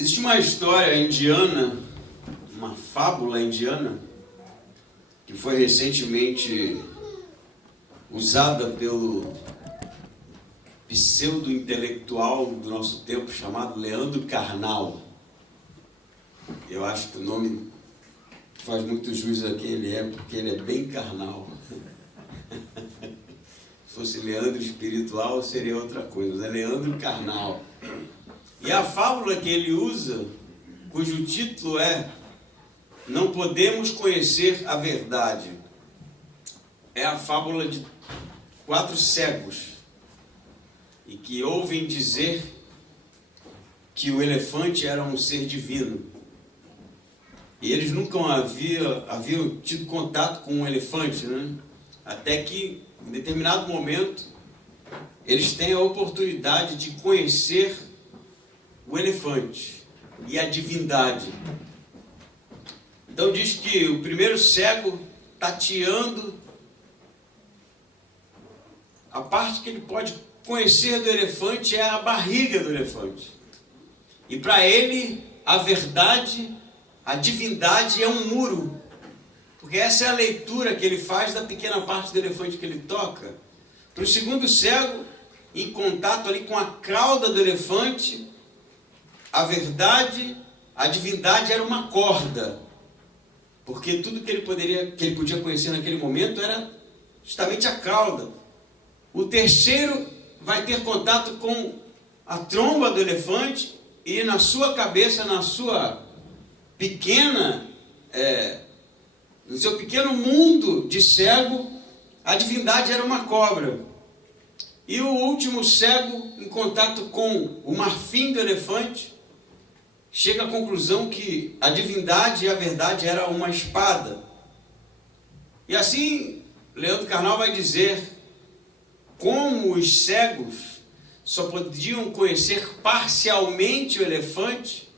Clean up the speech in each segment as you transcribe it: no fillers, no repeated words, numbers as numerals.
Existe uma história indiana, uma fábula indiana, que foi recentemente usada pelo pseudo-intelectual do nosso tempo chamado Leandro Carnal. Eu acho que o nome faz muito jus a quem ele é, porque ele é bem carnal. Se fosse Leandro espiritual, seria outra coisa, mas é Leandro Carnal. E a fábula que ele usa, cujo título é Não Podemos Conhecer a Verdade, é a fábula de 4 cegos, e que ouvem dizer que o elefante era um ser divino. E eles nunca haviam tido contato com um elefante, né? Até que, em determinado momento, eles têm a oportunidade de conhecer o elefante e a divindade. Então diz que o primeiro cego, tateando a parte que ele pode conhecer do elefante é a barriga do elefante. E para ele, a verdade, a divindade é um muro. Porque essa é a leitura que ele faz da pequena parte do elefante que ele toca. Para o segundo cego, em contato ali com a cauda do elefante, a verdade, a divindade era uma corda. Porque tudo que ele podia conhecer naquele momento era justamente a cauda. O terceiro vai ter contato com a tromba do elefante e na sua cabeça, na sua pequena, no seu pequeno mundo de cego, a divindade era uma cobra. E o último cego, em contato com o marfim do elefante, chega à conclusão que a divindade e a verdade era uma espada. E assim, Leandro Carnal vai dizer como os cegos só podiam conhecer parcialmente o elefante,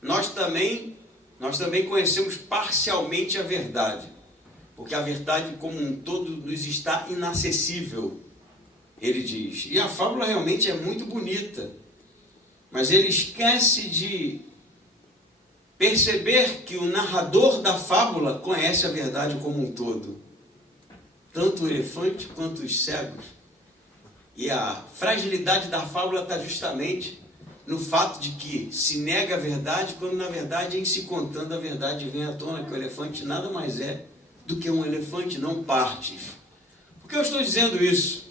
nós também conhecemos parcialmente a verdade, porque a verdade como um todo nos está inacessível, ele diz. E a fábula realmente é muito bonita, mas ele esquece de perceber que o narrador da fábula conhece a verdade como um todo, tanto o elefante quanto os cegos. E a fragilidade da fábula está justamente no fato de que se nega a verdade, quando na verdade, em se contando a verdade, vem à tona que o elefante nada mais é do que um elefante, não partes. Por que eu estou dizendo isso?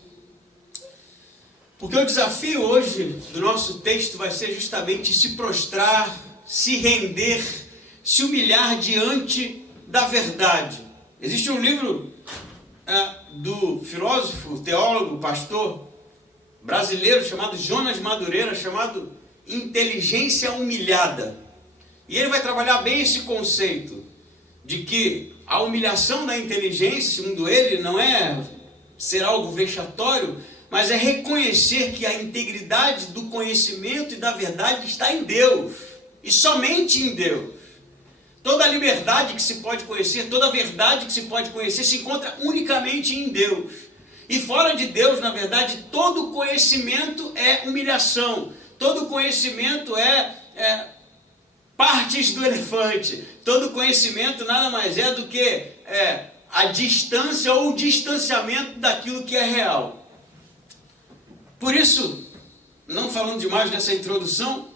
Porque o desafio hoje do nosso texto vai ser justamente se prostrar, se render, se humilhar diante da verdade. Existe um livro do filósofo, teólogo, pastor brasileiro chamado Jonas Madureira, chamado Inteligência Humilhada. E ele vai trabalhar bem esse conceito de que a humilhação da inteligência, segundo ele, não é ser algo vexatório, mas é reconhecer que a integridade do conhecimento e da verdade está em Deus, e somente em Deus. Toda a liberdade que se pode conhecer, toda a verdade que se pode conhecer se encontra unicamente em Deus. E fora de Deus, na verdade, todo conhecimento é humilhação. Todo conhecimento é partes do elefante. Todo conhecimento nada mais é do que a distância ou o distanciamento daquilo que é real. Por isso, não falando demais nessa introdução,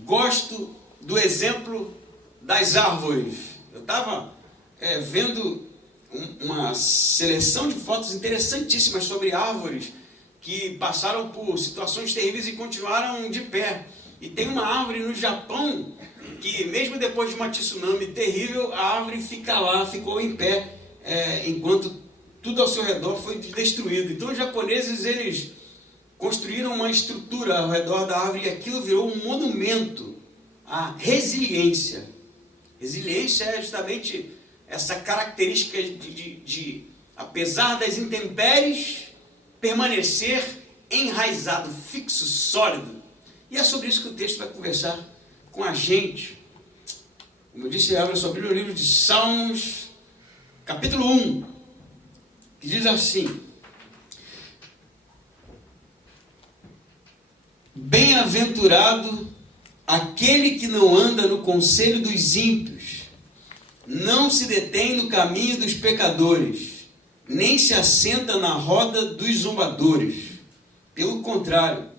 gosto do exemplo das árvores. Eu estava vendo uma seleção de fotos interessantíssimas sobre árvores que passaram por situações terríveis e continuaram de pé. E tem uma árvore no Japão que, mesmo depois de uma tsunami terrível, a árvore fica lá, ficou em pé, enquanto tudo ao seu redor foi destruído. Então os japoneses, eles construíram uma estrutura ao redor da árvore e aquilo virou um monumento à resiliência. Resiliência é justamente essa característica de apesar das intempéries, permanecer enraizado, fixo, sólido. E é sobre isso que o texto vai conversar com a gente. Como eu disse, abra sua Bíblia no livro de Salmos, capítulo 1, que diz assim: Bem-aventurado aquele que não anda no conselho dos ímpios, não se detém no caminho dos pecadores, nem se assenta na roda dos zombadores. Pelo contrário,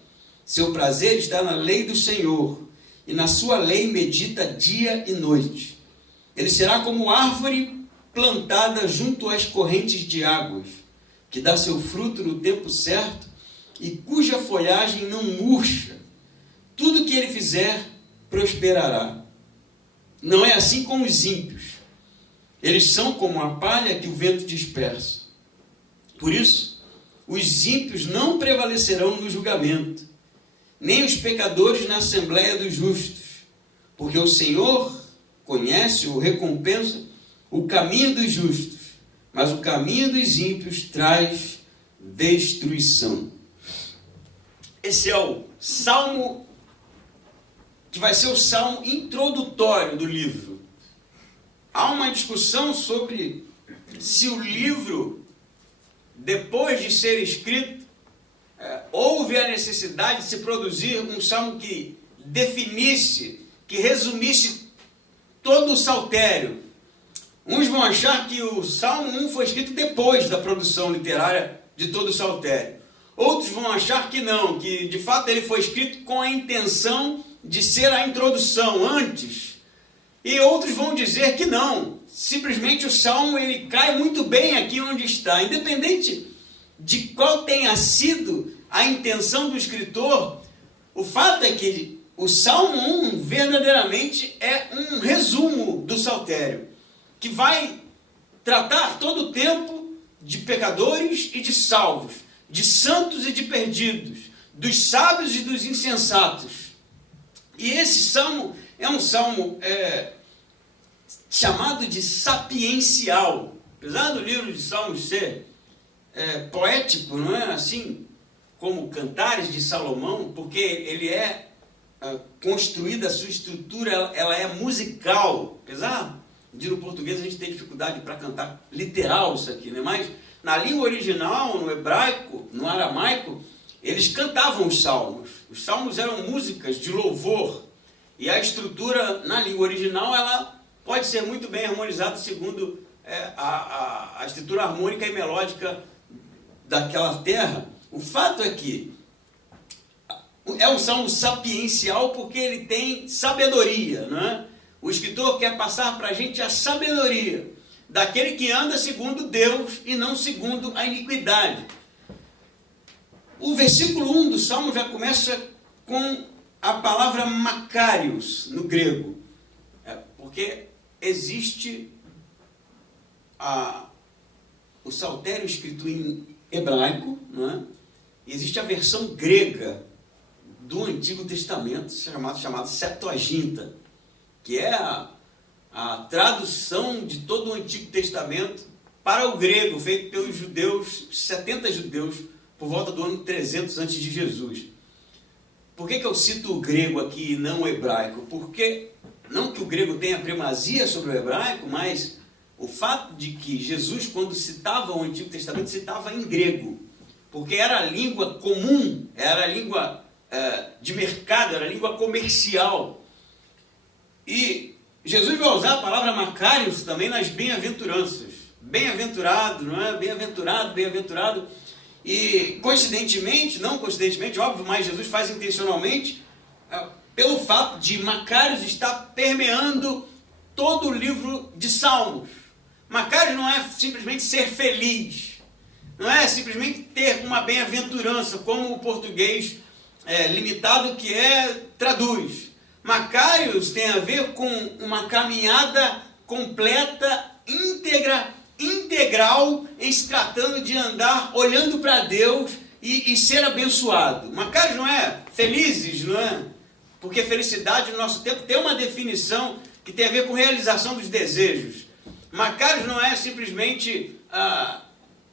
seu prazer está na lei do Senhor, e na sua lei medita dia e noite. Ele será como árvore plantada junto às correntes de águas, que dá seu fruto no tempo certo e cuja folhagem não murcha. Tudo que ele fizer prosperará. Não é assim com os ímpios. Eles são como a palha que o vento dispersa. Por isso, os ímpios não prevalecerão no julgamento, nem os pecadores na assembleia dos justos, porque o Senhor conhece ou recompensa o caminho dos justos, mas o caminho dos ímpios traz destruição. Esse é o salmo que vai ser o salmo introdutório do livro. Há uma discussão sobre se o livro, depois de ser escrito, houve a necessidade de se produzir um salmo que definisse, que resumisse todo o saltério. Uns vão achar que o Salmo 1 foi escrito depois da produção literária de todo o saltério. Outros vão achar que não, que de fato ele foi escrito com a intenção de ser a introdução antes. E outros vão dizer que não, simplesmente o Salmo ele cai muito bem aqui onde está. Independente de qual tenha sido a intenção do escritor, o fato é que o Salmo 1 verdadeiramente é um resumo do saltério, que vai tratar todo o tempo de pecadores e de salvos, de santos e de perdidos, dos sábios e dos insensatos. E esse salmo é um salmo chamado de sapiencial. Apesar do livro de Salmos ser poético, não é assim como Cantares de Salomão, porque ele é construída, a sua estrutura ela é musical, apesar de no português a gente ter dificuldade para cantar literal isso aqui, né? Mas na língua original, no hebraico, no aramaico, eles cantavam os salmos. Os salmos eram músicas de louvor, e a estrutura na língua original ela pode ser muito bem harmonizada segundo a estrutura harmônica e melódica daquela terra. O fato é que é um salmo sapiencial porque ele tem sabedoria, não é? O escritor quer passar para a gente a sabedoria daquele que anda segundo Deus e não segundo a iniquidade. O versículo 1 do Salmo já começa com a palavra Makarios no grego, porque existe o saltério escrito em hebraico, não é? E existe a versão grega do Antigo Testamento, chamado Septuaginta, que é a tradução de todo o Antigo Testamento para o grego, feito pelos judeus, 70 judeus, por volta do ano 300 a.C. de Jesus. Por que eu cito o grego aqui e não o hebraico? Porque, não que o grego tenha primazia sobre o hebraico, mas o fato de que Jesus, quando citava o Antigo Testamento, citava em grego, porque era a língua comum, era a língua de mercado, era a língua comercial. E Jesus vai usar a palavra Makarios também nas bem-aventuranças. Bem-aventurado, não é? Bem-aventurado, bem-aventurado. E coincidentemente, não coincidentemente, óbvio, mas Jesus faz intencionalmente, pelo fato de Makarios estar permeando todo o livro de Salmos. Makarios não é simplesmente ser feliz, não é simplesmente ter uma bem-aventurança, como o português limitado que traduz. Makarios tem a ver com uma caminhada completa, íntegra, integral, em se tratando de andar olhando para Deus e ser abençoado. Makarios não é felizes, não é? Porque felicidade no nosso tempo tem uma definição que tem a ver com realização dos desejos. Makarios não é simplesmente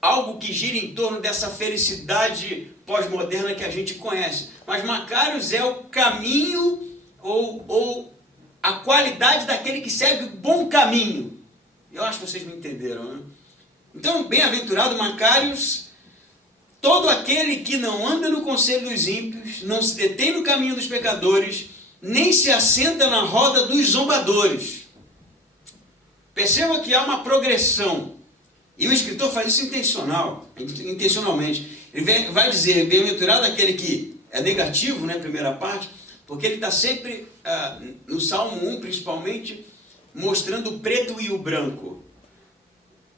algo que gira em torno dessa felicidade pós-moderna que a gente conhece. Mas Makarios é o caminho ou a qualidade daquele que segue o bom caminho. Eu acho que vocês me entenderam, né? Então, bem-aventurado Makarios, todo aquele que não anda no conselho dos ímpios, não se detém no caminho dos pecadores, nem se assenta na roda dos zombadores. Perceba que há uma progressão. E o escritor faz isso intencionalmente. Ele vai dizer, bem-aventurado aquele que é negativo, né, primeira parte, porque ele está sempre, no Salmo 1 principalmente, mostrando o preto e o branco.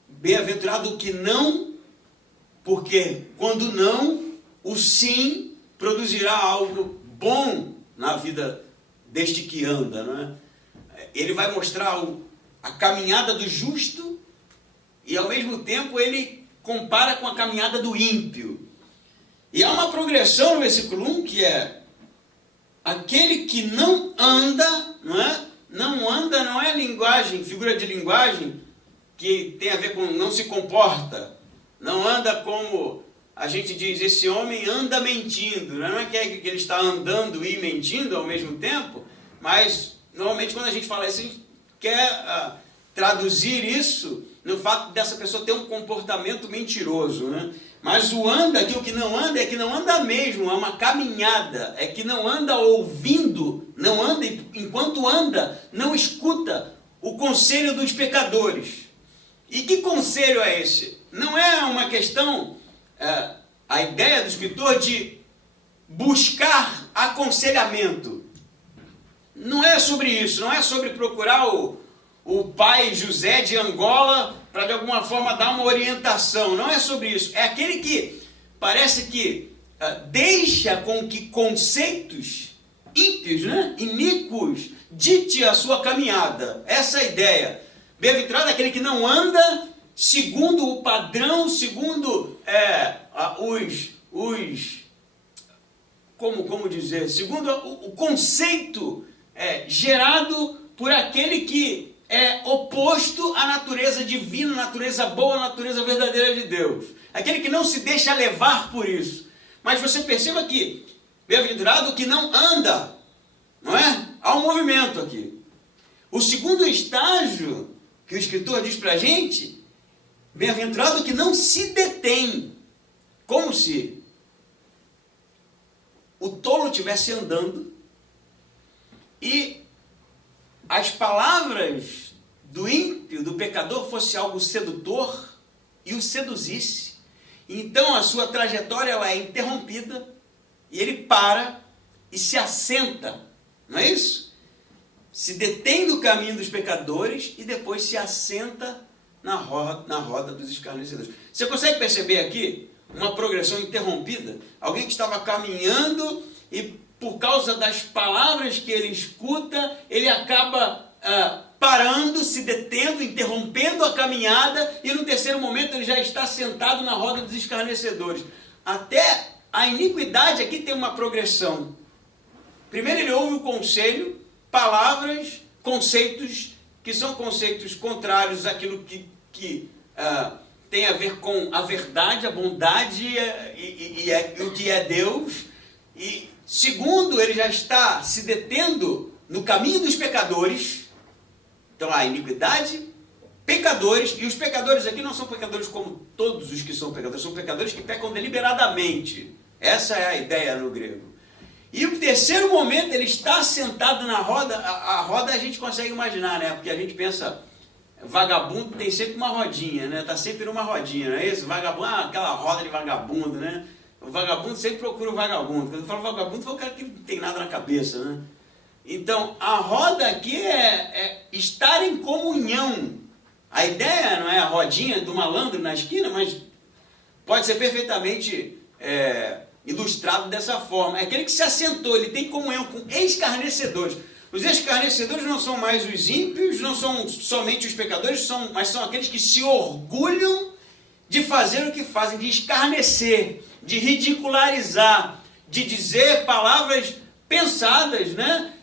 Bem-aventurado o que não, porque quando não, o sim produzirá algo bom na vida deste que anda, não é? Ele vai mostrar a caminhada do justo e ao mesmo tempo ele compara com a caminhada do ímpio. E há uma progressão no versículo 1 que é aquele que não anda, não é? Não anda não é linguagem, figura de linguagem que tem a ver com não se comporta. Não anda como a gente diz, esse homem anda mentindo. Não é que ele está andando e mentindo ao mesmo tempo, mas normalmente quando a gente fala isso, a gente quer traduzir isso no fato dessa pessoa ter um comportamento mentiroso, né? Mas o anda, aqui o que não anda é que não anda mesmo, é uma caminhada, é que não anda ouvindo, não anda, enquanto anda, não escuta o conselho dos pecadores. E que conselho é esse? Não é uma questão, a ideia do escritor de buscar aconselhamento. Não é sobre isso, não é sobre procurar o pai José de Angola para de alguma forma dar uma orientação. Não é sobre isso. É aquele que parece que deixa com que conceitos ímpios, né, iníquos, dite a sua caminhada. Essa é a ideia. Bem-aventurado é aquele que não anda segundo o padrão, segundo como dizer, segundo o conceito gerado por aquele que é oposto à natureza divina, natureza boa, natureza verdadeira de Deus. Aquele que não se deixa levar por isso. Mas você perceba que, bem-aventurado que não anda, não é? Há um movimento aqui. O segundo estágio que o escritor diz para a gente, bem-aventurado que não se detém. Como se o tolo estivesse andando e as palavras do ímpio, do pecador, fosse algo sedutor e o seduzisse. Então a sua trajetória ela é interrompida e ele para e se assenta, não é isso? Se detém no caminho dos pecadores e depois se assenta na roda dos escarnecedores. Você consegue perceber aqui uma progressão interrompida? Alguém que estava caminhando e por causa das palavras que ele escuta, ele acaba parando, se detendo, interrompendo a caminhada, e no terceiro momento ele já está sentado na roda dos escarnecedores. Até a iniquidade aqui tem uma progressão. Primeiro ele ouve o conselho, palavras, conceitos, que são conceitos contrários àquilo que tem a ver com a verdade, a bondade e o que é Deus. E segundo, ele já está se detendo no caminho dos pecadores. Então há iniquidade, pecadores, e os pecadores aqui não são pecadores como todos os que são pecadores que pecam deliberadamente. Essa é a ideia no grego. E o terceiro momento, ele está sentado na roda. A roda a gente consegue imaginar, né? Porque a gente pensa, vagabundo tem sempre uma rodinha, né? Está sempre numa rodinha, não é isso? Vagabundo, aquela roda de vagabundo, né? O vagabundo sempre procura o vagabundo. Quando eu falo vagabundo, é o cara que não tem nada na cabeça, né? Então, a roda aqui é estar em comunhão. A ideia não é a rodinha do malandro na esquina, mas pode ser perfeitamente ilustrado dessa forma. É aquele que se assentou, ele tem comunhão com escarnecedores. Os escarnecedores não são mais os ímpios, não são somente os pecadores, mas são aqueles que se orgulham de fazer o que fazem, de escarnecer, de ridicularizar, de dizer palavras pensadas, né?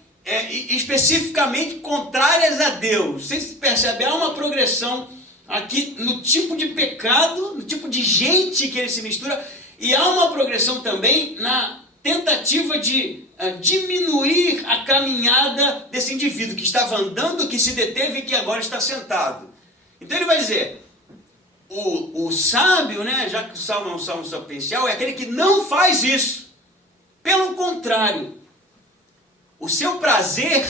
Especificamente contrárias a Deus. Vocês percebem? Há uma progressão aqui no tipo de pecado, no tipo de gente que ele se mistura, e há uma progressão também na tentativa de diminuir a caminhada desse indivíduo que estava andando, que se deteve e que agora está sentado. Então ele vai dizer, o sábio, né, já que o salmo é um salmo sapiencial, é aquele que não faz isso. Pelo contrário, o seu prazer,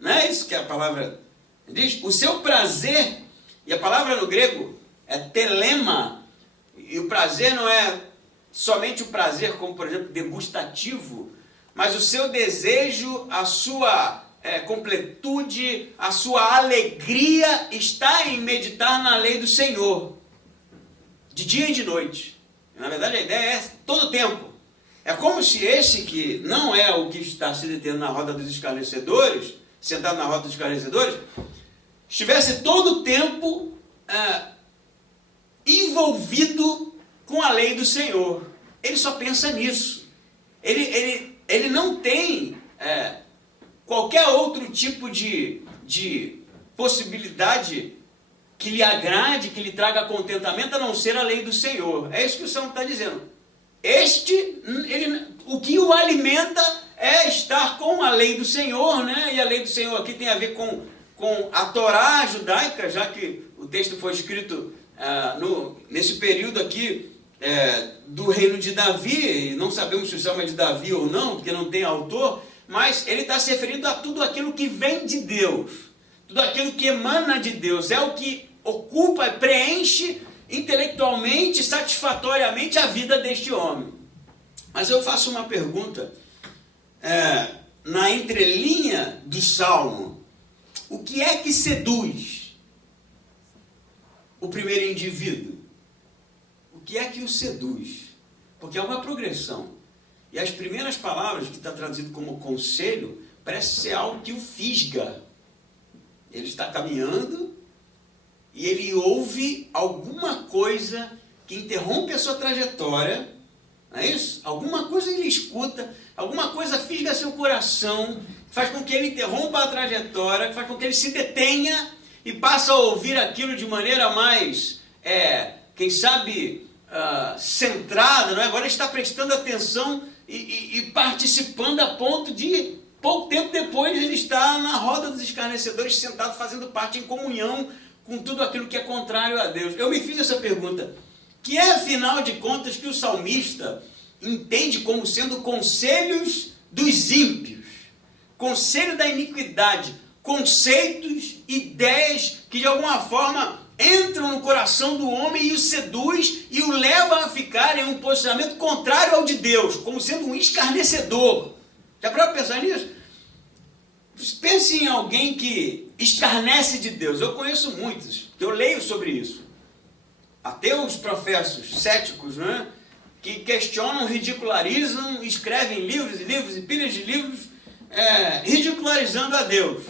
não é isso que a palavra diz? O seu prazer, e a palavra no grego é telema, e o prazer não é somente o prazer, como por exemplo, degustativo, mas o seu desejo, a sua completude, a sua alegria está em meditar na lei do Senhor, de dia e de noite. Na verdade, a ideia é todo o tempo. É como se esse que não é o que está se detendo na roda dos escarnecedores, sentado na roda dos escarnecedores, estivesse todo o tempo envolvido com a lei do Senhor. Ele só pensa nisso. Ele não tem qualquer outro tipo de possibilidade que lhe agrade, que lhe traga contentamento, a não ser a lei do Senhor. É isso que o Salmo está dizendo. O que o alimenta é estar com a lei do Senhor, né? E a lei do Senhor aqui tem a ver com a Torá judaica, já que o texto foi escrito nesse período aqui do reino de Davi, e não sabemos se o Salmo é de Davi ou não, porque não tem autor, mas ele está se referindo a tudo aquilo que vem de Deus, tudo aquilo que emana de Deus, é o que ocupa, preenche intelectualmente, satisfatoriamente a vida deste homem. Mas eu faço uma pergunta, na entrelinha do Salmo, o que é que seduz o primeiro indivíduo? O que é que o seduz? Porque é uma progressão. E as primeiras palavras, que está traduzido como conselho, parece ser algo que o fisga. Ele está caminhando e ele ouve alguma coisa que interrompe a sua trajetória, não é isso? Alguma coisa ele escuta, alguma coisa fisga seu coração, faz com que ele interrompa a trajetória, faz com que ele se detenha e passe a ouvir aquilo de maneira mais, quem sabe, centrada, não é? Agora ele está prestando atenção e participando a ponto de, pouco tempo depois, ele está na roda dos escarnecedores, sentado, fazendo parte em comunhão com tudo aquilo que é contrário a Deus. Eu me fiz essa pergunta, que é, afinal de contas, que o salmista entende como sendo conselhos dos ímpios, conselho da iniquidade, conceitos, ideias que de alguma forma entram no coração do homem e o seduz e o leva a ficar em um posicionamento contrário ao de Deus, como sendo um escarnecedor. Já parou para pensar nisso? Pense em alguém que escarnece de Deus. Eu conheço muitos, eu leio sobre isso. Ateus professos, céticos, né? Que questionam, ridicularizam, escrevem livros e livros e pilhas de livros, ridicularizando a Deus.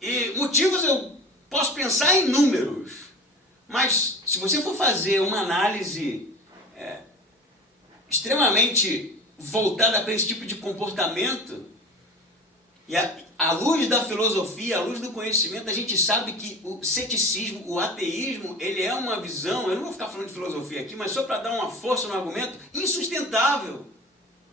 E motivos eu posso pensar em números, mas se você for fazer uma análise extremamente voltada para esse tipo de comportamento, e à luz da filosofia, à luz do conhecimento, a gente sabe que o ceticismo, o ateísmo, ele é uma visão, eu não vou ficar falando de filosofia aqui, mas só para dar uma força no argumento, insustentável.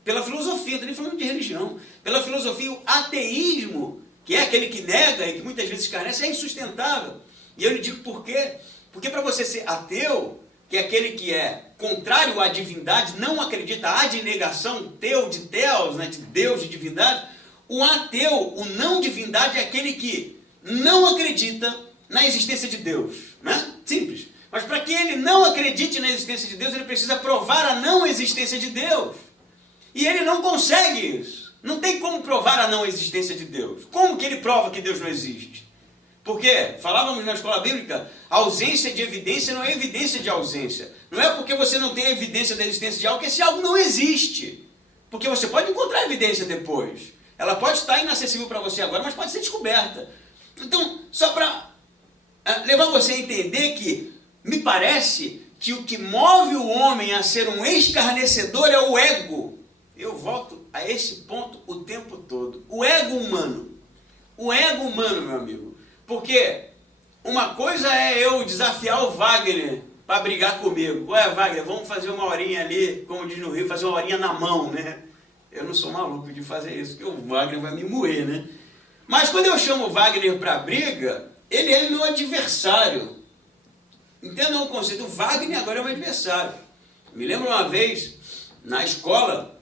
Pela filosofia, não estou nem falando de religião. Pela filosofia, o ateísmo, que é aquele que nega e que muitas vezes escarnece, é insustentável. E eu lhe digo por quê? Porque para você ser ateu, que é aquele que é contrário à divindade, não acredita, há de negação, teu de teos, né, de Deus, de divindade, o ateu, o não divindade, é aquele que não acredita na existência de Deus. Né? Simples. Mas para que ele não acredite na existência de Deus, ele precisa provar a não existência de Deus. E ele não consegue isso. Não tem como provar a não existência de Deus. Como que ele prova que Deus não existe? Porque, falávamos na escola bíblica, ausência de evidência não é evidência de ausência. Não é porque você não tem evidência da existência de algo que esse algo não existe. Porque você pode encontrar evidência depois. Ela pode estar inacessível para você agora, mas pode ser descoberta. Então, só para levar você a entender que, me parece que o que move o homem a ser um escarnecedor é o ego. Eu volto a esse ponto o tempo todo. O ego humano. O ego humano, meu amigo. Porque uma coisa é eu desafiar o Wagner para brigar comigo. Ué, Wagner, vamos fazer uma horinha ali, como diz no Rio, fazer uma horinha na mão, né? Eu não sou maluco de fazer isso, porque o Wagner vai me moer, né? Mas quando eu chamo o Wagner para briga, ele é meu adversário. Entendam o conceito? O Wagner agora é meu adversário. Me lembro uma vez, na escola,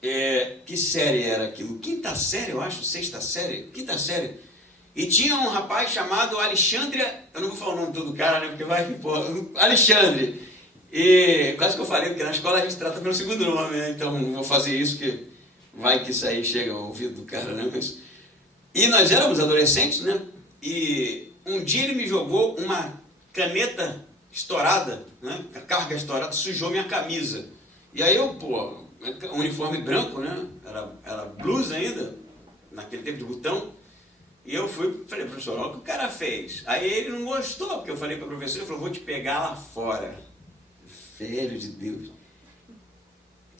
que série era aquilo? Quinta série, eu acho, sexta série, quinta série. E tinha um rapaz chamado Alexandre, eu não vou falar o nome todo do cara, né, porque vai, pô, Alexandre. E quase que eu falei, porque na escola a gente trata pelo segundo nome, né, então não vou fazer isso, que vai que isso aí chega ao ouvido do cara, né. E nós éramos adolescentes, né, e um dia ele me jogou uma caneta estourada, né, a carga estourada, sujou minha camisa. E aí eu, pô, uniforme branco, né, era blusa ainda, naquele tempo de botão. E eu falei, professor, olha o que o cara fez. Aí ele não gostou, porque eu falei para a professora, ele falou, vou te pegar lá fora. Filho de Deus.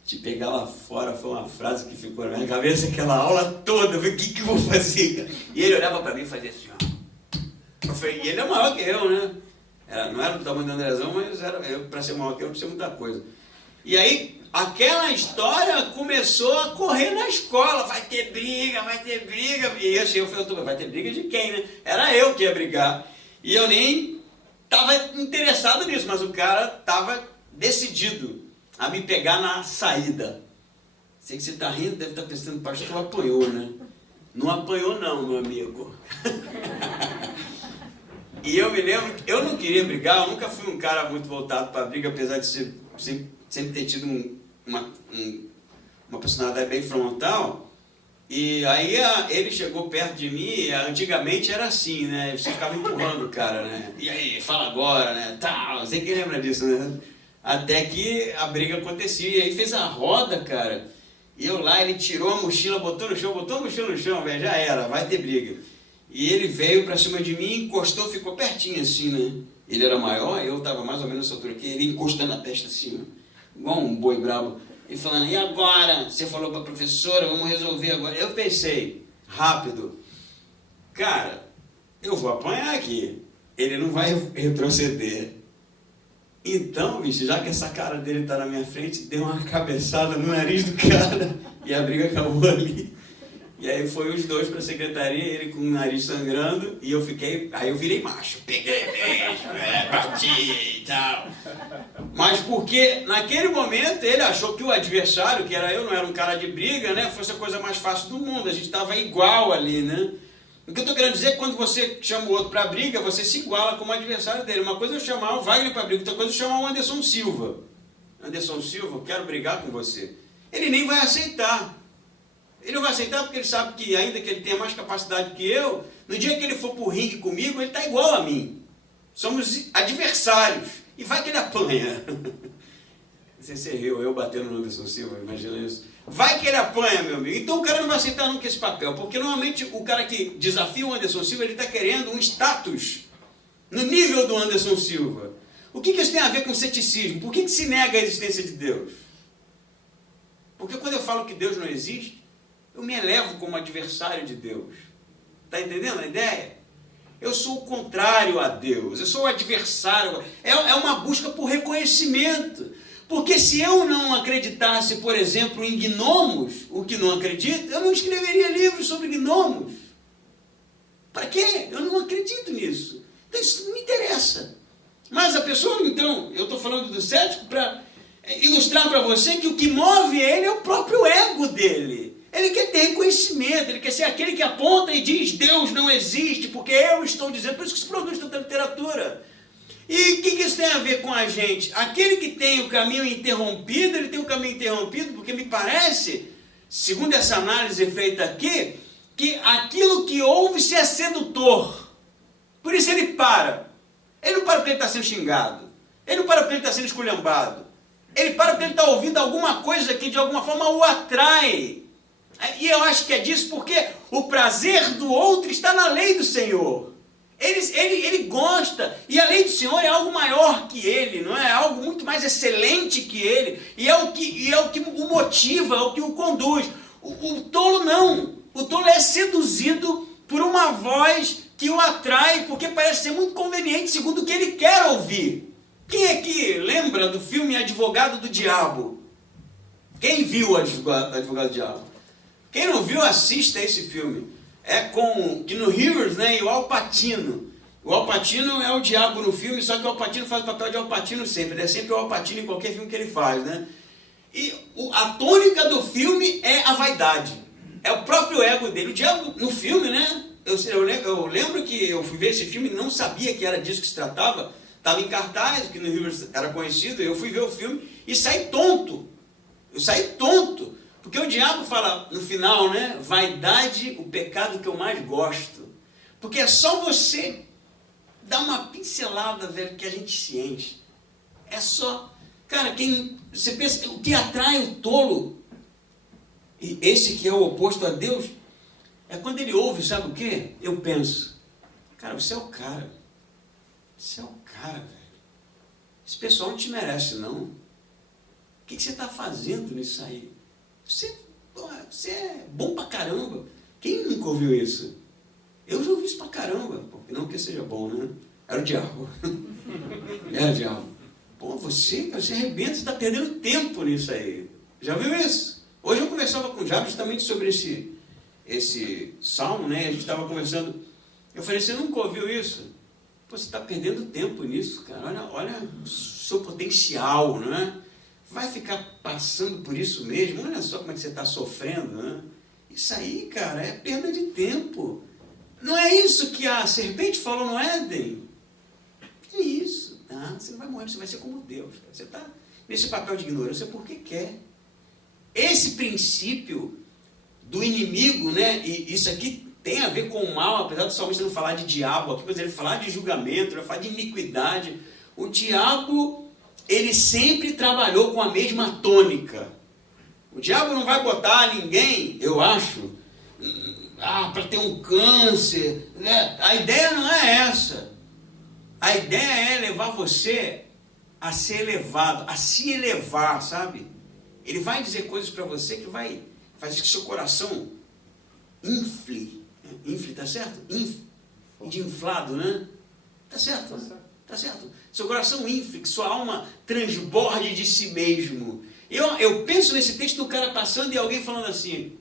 Te pegar lá fora foi uma frase que ficou na minha cabeça aquela aula toda. Eu falei, o que eu vou fazer, cara? E ele olhava para mim e fazia assim, ó. Eu falei, e ele é maior que eu, né? Não era do tamanho do Andrezão, mas para ser maior que eu, precisa muita coisa. E aí, aquela história começou a correr na escola, vai ter briga, e assim, eu falei, vai ter briga de quem, né? Era eu que ia brigar, e eu nem estava interessado nisso, mas o cara estava decidido a me pegar na saída. Sei que você está rindo, deve estar pensando, pastor, apanhou, né? Não apanhou não, meu amigo. E eu me lembro, eu não queria brigar, eu nunca fui um cara muito voltado para briga, apesar de sempre ter tido uma personalidade bem frontal. E aí ele chegou perto de mim, antigamente era assim, né? Você ficava empurrando o cara, né? E aí, fala agora, né? Tal, não sei quem lembra disso, né? Até que a briga acontecia, e aí fez a roda, cara. E eu lá, ele tirou a mochila, botou a mochila no chão, velho, já era, vai ter briga. E ele veio pra cima de mim, encostou, ficou pertinho assim, né? Ele era maior, eu tava mais ou menos nessa altura aqui, ele encostando a testa assim, ó, igual um boi brabo. E falando, e agora? Você falou para a professora, vamos resolver agora. Eu pensei, rápido, cara, eu vou apanhar aqui, ele não vai retroceder. Então, bicho, já que essa cara dele tá na minha frente, deu uma cabeçada no nariz do cara e a briga acabou ali. E aí foi os dois para a secretaria, ele com o nariz sangrando, e aí eu virei macho, peguei mesmo, bati e tal. Mas porque naquele momento ele achou que o adversário, que era eu, não era um cara de briga, né, fosse a coisa mais fácil do mundo, a gente estava igual ali, né. O que eu estou querendo dizer é que quando você chama o outro para briga, você se iguala como adversário dele. Uma coisa é eu chamar o Wagner para briga, outra coisa é eu chamar o Anderson Silva. Anderson Silva, eu quero brigar com você. Ele nem vai aceitar. Ele não vai aceitar porque ele sabe que, ainda que ele tenha mais capacidade que eu, no dia que ele for pro ringue comigo, ele está igual a mim. Somos adversários. E vai que ele apanha. Você riu, eu batendo no Anderson Silva, imagina isso. Vai que ele apanha, meu amigo. Então o cara não vai aceitar nunca esse papel, porque normalmente o cara que desafia o Anderson Silva, ele está querendo um status no nível do Anderson Silva. O que isso tem a ver com ceticismo? Por que se nega a existência de Deus? Porque quando eu falo que Deus não existe, eu me elevo como adversário de Deus. Está entendendo a ideia? Eu sou o contrário a Deus, eu sou o adversário. É uma busca por reconhecimento. Porque se eu não acreditasse, por exemplo, em gnomos, o que não acredito, eu não escreveria livros sobre gnomos. Para quê? Eu não acredito nisso. Então isso não me interessa. Mas a pessoa, então, eu estou falando do cético para ilustrar para você que o que move ele é o próprio ego dele. Ele quer ter reconhecimento, ele quer ser aquele que aponta e diz, Deus não existe, porque eu estou dizendo, por isso que se produz tanta literatura. E o que isso tem a ver com a gente? Aquele que tem o caminho interrompido, ele tem o caminho interrompido porque me parece, segundo essa análise feita aqui, que aquilo que ouve-se é sedutor. Por isso ele para. Ele não para porque ele está sendo xingado. Ele não para porque ele está sendo esculhambado. Ele para porque ele está ouvindo alguma coisa que de alguma forma o atrai. E eu acho que é disso porque o prazer do outro está na lei do Senhor. Ele gosta, e a lei do Senhor é algo maior que ele, não é? Algo muito mais excelente que ele, e é o que o motiva, é o que o conduz. O tolo não, o tolo é seduzido por uma voz que o atrai, porque parece ser muito conveniente segundo o que ele quer ouvir. Quem é que lembra do filme Advogado do Diabo? Quem viu o Advogado do Diabo? Quem não viu, assista esse filme. É com Keanu Reeves, né, e o Al Pacino. O Al Pacino é o diabo no filme, só que o Al Pacino faz o papel de Al Pacino sempre. Ele é sempre o Al Pacino em qualquer filme que ele faz, né? E a tônica do filme é a vaidade. É o próprio ego dele. O diabo, no filme, né? Eu lembro que eu fui ver esse filme e não sabia que era disso que se tratava. Estava em cartaz, que no Rio era conhecido, e eu fui ver o filme e saí tonto. Eu saí tonto. Porque o diabo fala, no final, né? Vaidade, o pecado que eu mais gosto. Porque é só você dar uma pincelada, velho, que a gente se enche. É só... Cara, você pensa, o que atrai o tolo, e esse que é o oposto a Deus, é quando ele ouve, sabe o quê? Eu penso, cara, você é o cara. Você é o cara, velho. Esse pessoal não te merece, não. O que você está fazendo nisso aí? Você é bom pra caramba. Quem nunca ouviu isso? Eu já ouvi isso pra caramba. Não que seja bom, né? Era o diabo. Era o diabo. Pô, você arrebenta, você está perdendo tempo nisso aí. Já viu isso? Hoje eu conversava com o diabo justamente sobre esse salmo, né? A gente estava conversando. Eu falei, você nunca ouviu isso? Pô, você está perdendo tempo nisso, cara. Olha o seu potencial, não é? Vai ficar passando por isso mesmo? Olha só como é que você está sofrendo, né? Isso aí, cara, é perda de tempo. Não é isso que a serpente falou no Éden? É isso. Ah, você não vai morrer, você vai ser como Deus. Você está nesse papel de ignorância porque quer. Esse princípio do inimigo, né? E isso aqui tem a ver com o mal, apesar do salmista não falar de diabo aqui, mas ele falar de julgamento, ele falar de iniquidade. O diabo, ele sempre trabalhou com a mesma tônica. O diabo não vai botar ninguém, eu acho, para ter um câncer, né? A ideia não é essa. A ideia é levar você a ser elevado, a se elevar, sabe? Ele vai dizer coisas para você que vai fazer que seu coração infle. Infle, tá certo? De inflado, né? Tá certo? Tá certo. Seu coração infle, que sua alma transborde de si mesmo. Eu penso nesse texto do cara passando e alguém falando assim,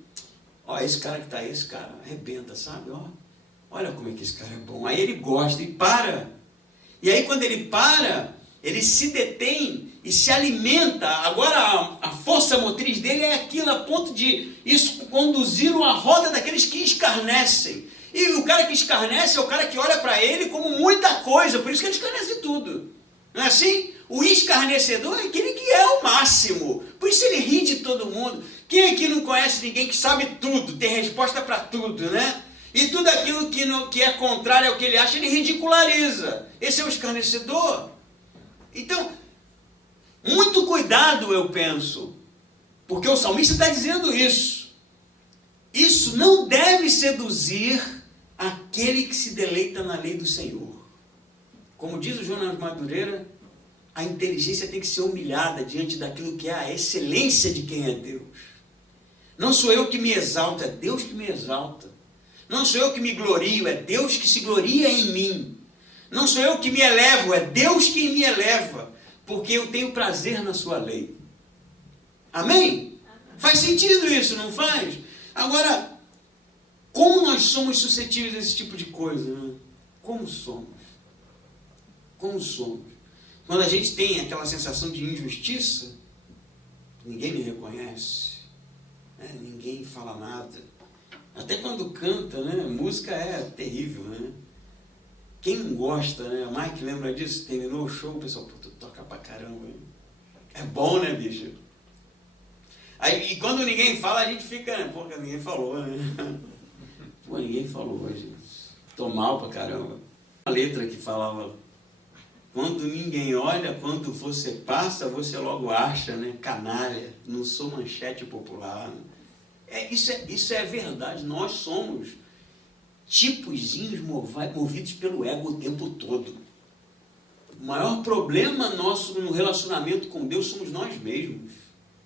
ó, esse cara que tá aí, esse cara arrebenta, sabe? Ó, olha como é que esse cara é bom. Aí ele gosta e para. E aí quando ele para, ele se detém e se alimenta. Agora a força motriz dele é aquilo, a ponto de isso conduzir a roda daqueles que escarnecem. E o cara que escarnece é o cara que olha para ele como muita coisa, por isso que ele escarnece tudo. Não é assim? O escarnecedor é aquele que é o máximo, por isso ele ri de todo mundo. Quem aqui não conhece ninguém que sabe tudo, tem resposta para tudo, né? E tudo aquilo que é contrário ao que ele acha, ele ridiculariza. Esse é o escarnecedor. Então, muito cuidado, eu penso, porque o salmista está dizendo isso. Isso não deve seduzir aquele que se deleita na lei do Senhor. Como diz o Jonas Madureira, a inteligência tem que ser humilhada diante daquilo que é a excelência de quem é Deus. Não sou eu que me exalto, é Deus que me exalta. Não sou eu que me glorio, é Deus que se gloria em mim. Não sou eu que me elevo, é Deus quem me eleva, porque eu tenho prazer na sua lei. Amém? Faz sentido isso, não faz? Agora, como nós somos suscetíveis a esse tipo de coisa? Né? Como somos? Como somos? Quando a gente tem aquela sensação de injustiça, ninguém me reconhece, né? Ninguém fala nada. Até quando canta, né? Música é terrível, né? Quem não gosta, né? O Mike lembra disso? Terminou o show, o pessoal, pô, tu toca pra caramba. Hein? É bom, né, bicho? Aí, e quando ninguém fala, a gente fica, né? Pô, ninguém falou, né? Pô, ninguém falou, gente. Tô mal pra caramba. A letra que falava, quando ninguém olha, quando você passa, você logo acha, né? Canalha, não sou manchete popular, né? Isso é verdade, nós somos tipozinhos movidos pelo ego o tempo todo. O maior problema nosso no relacionamento com Deus somos nós mesmos.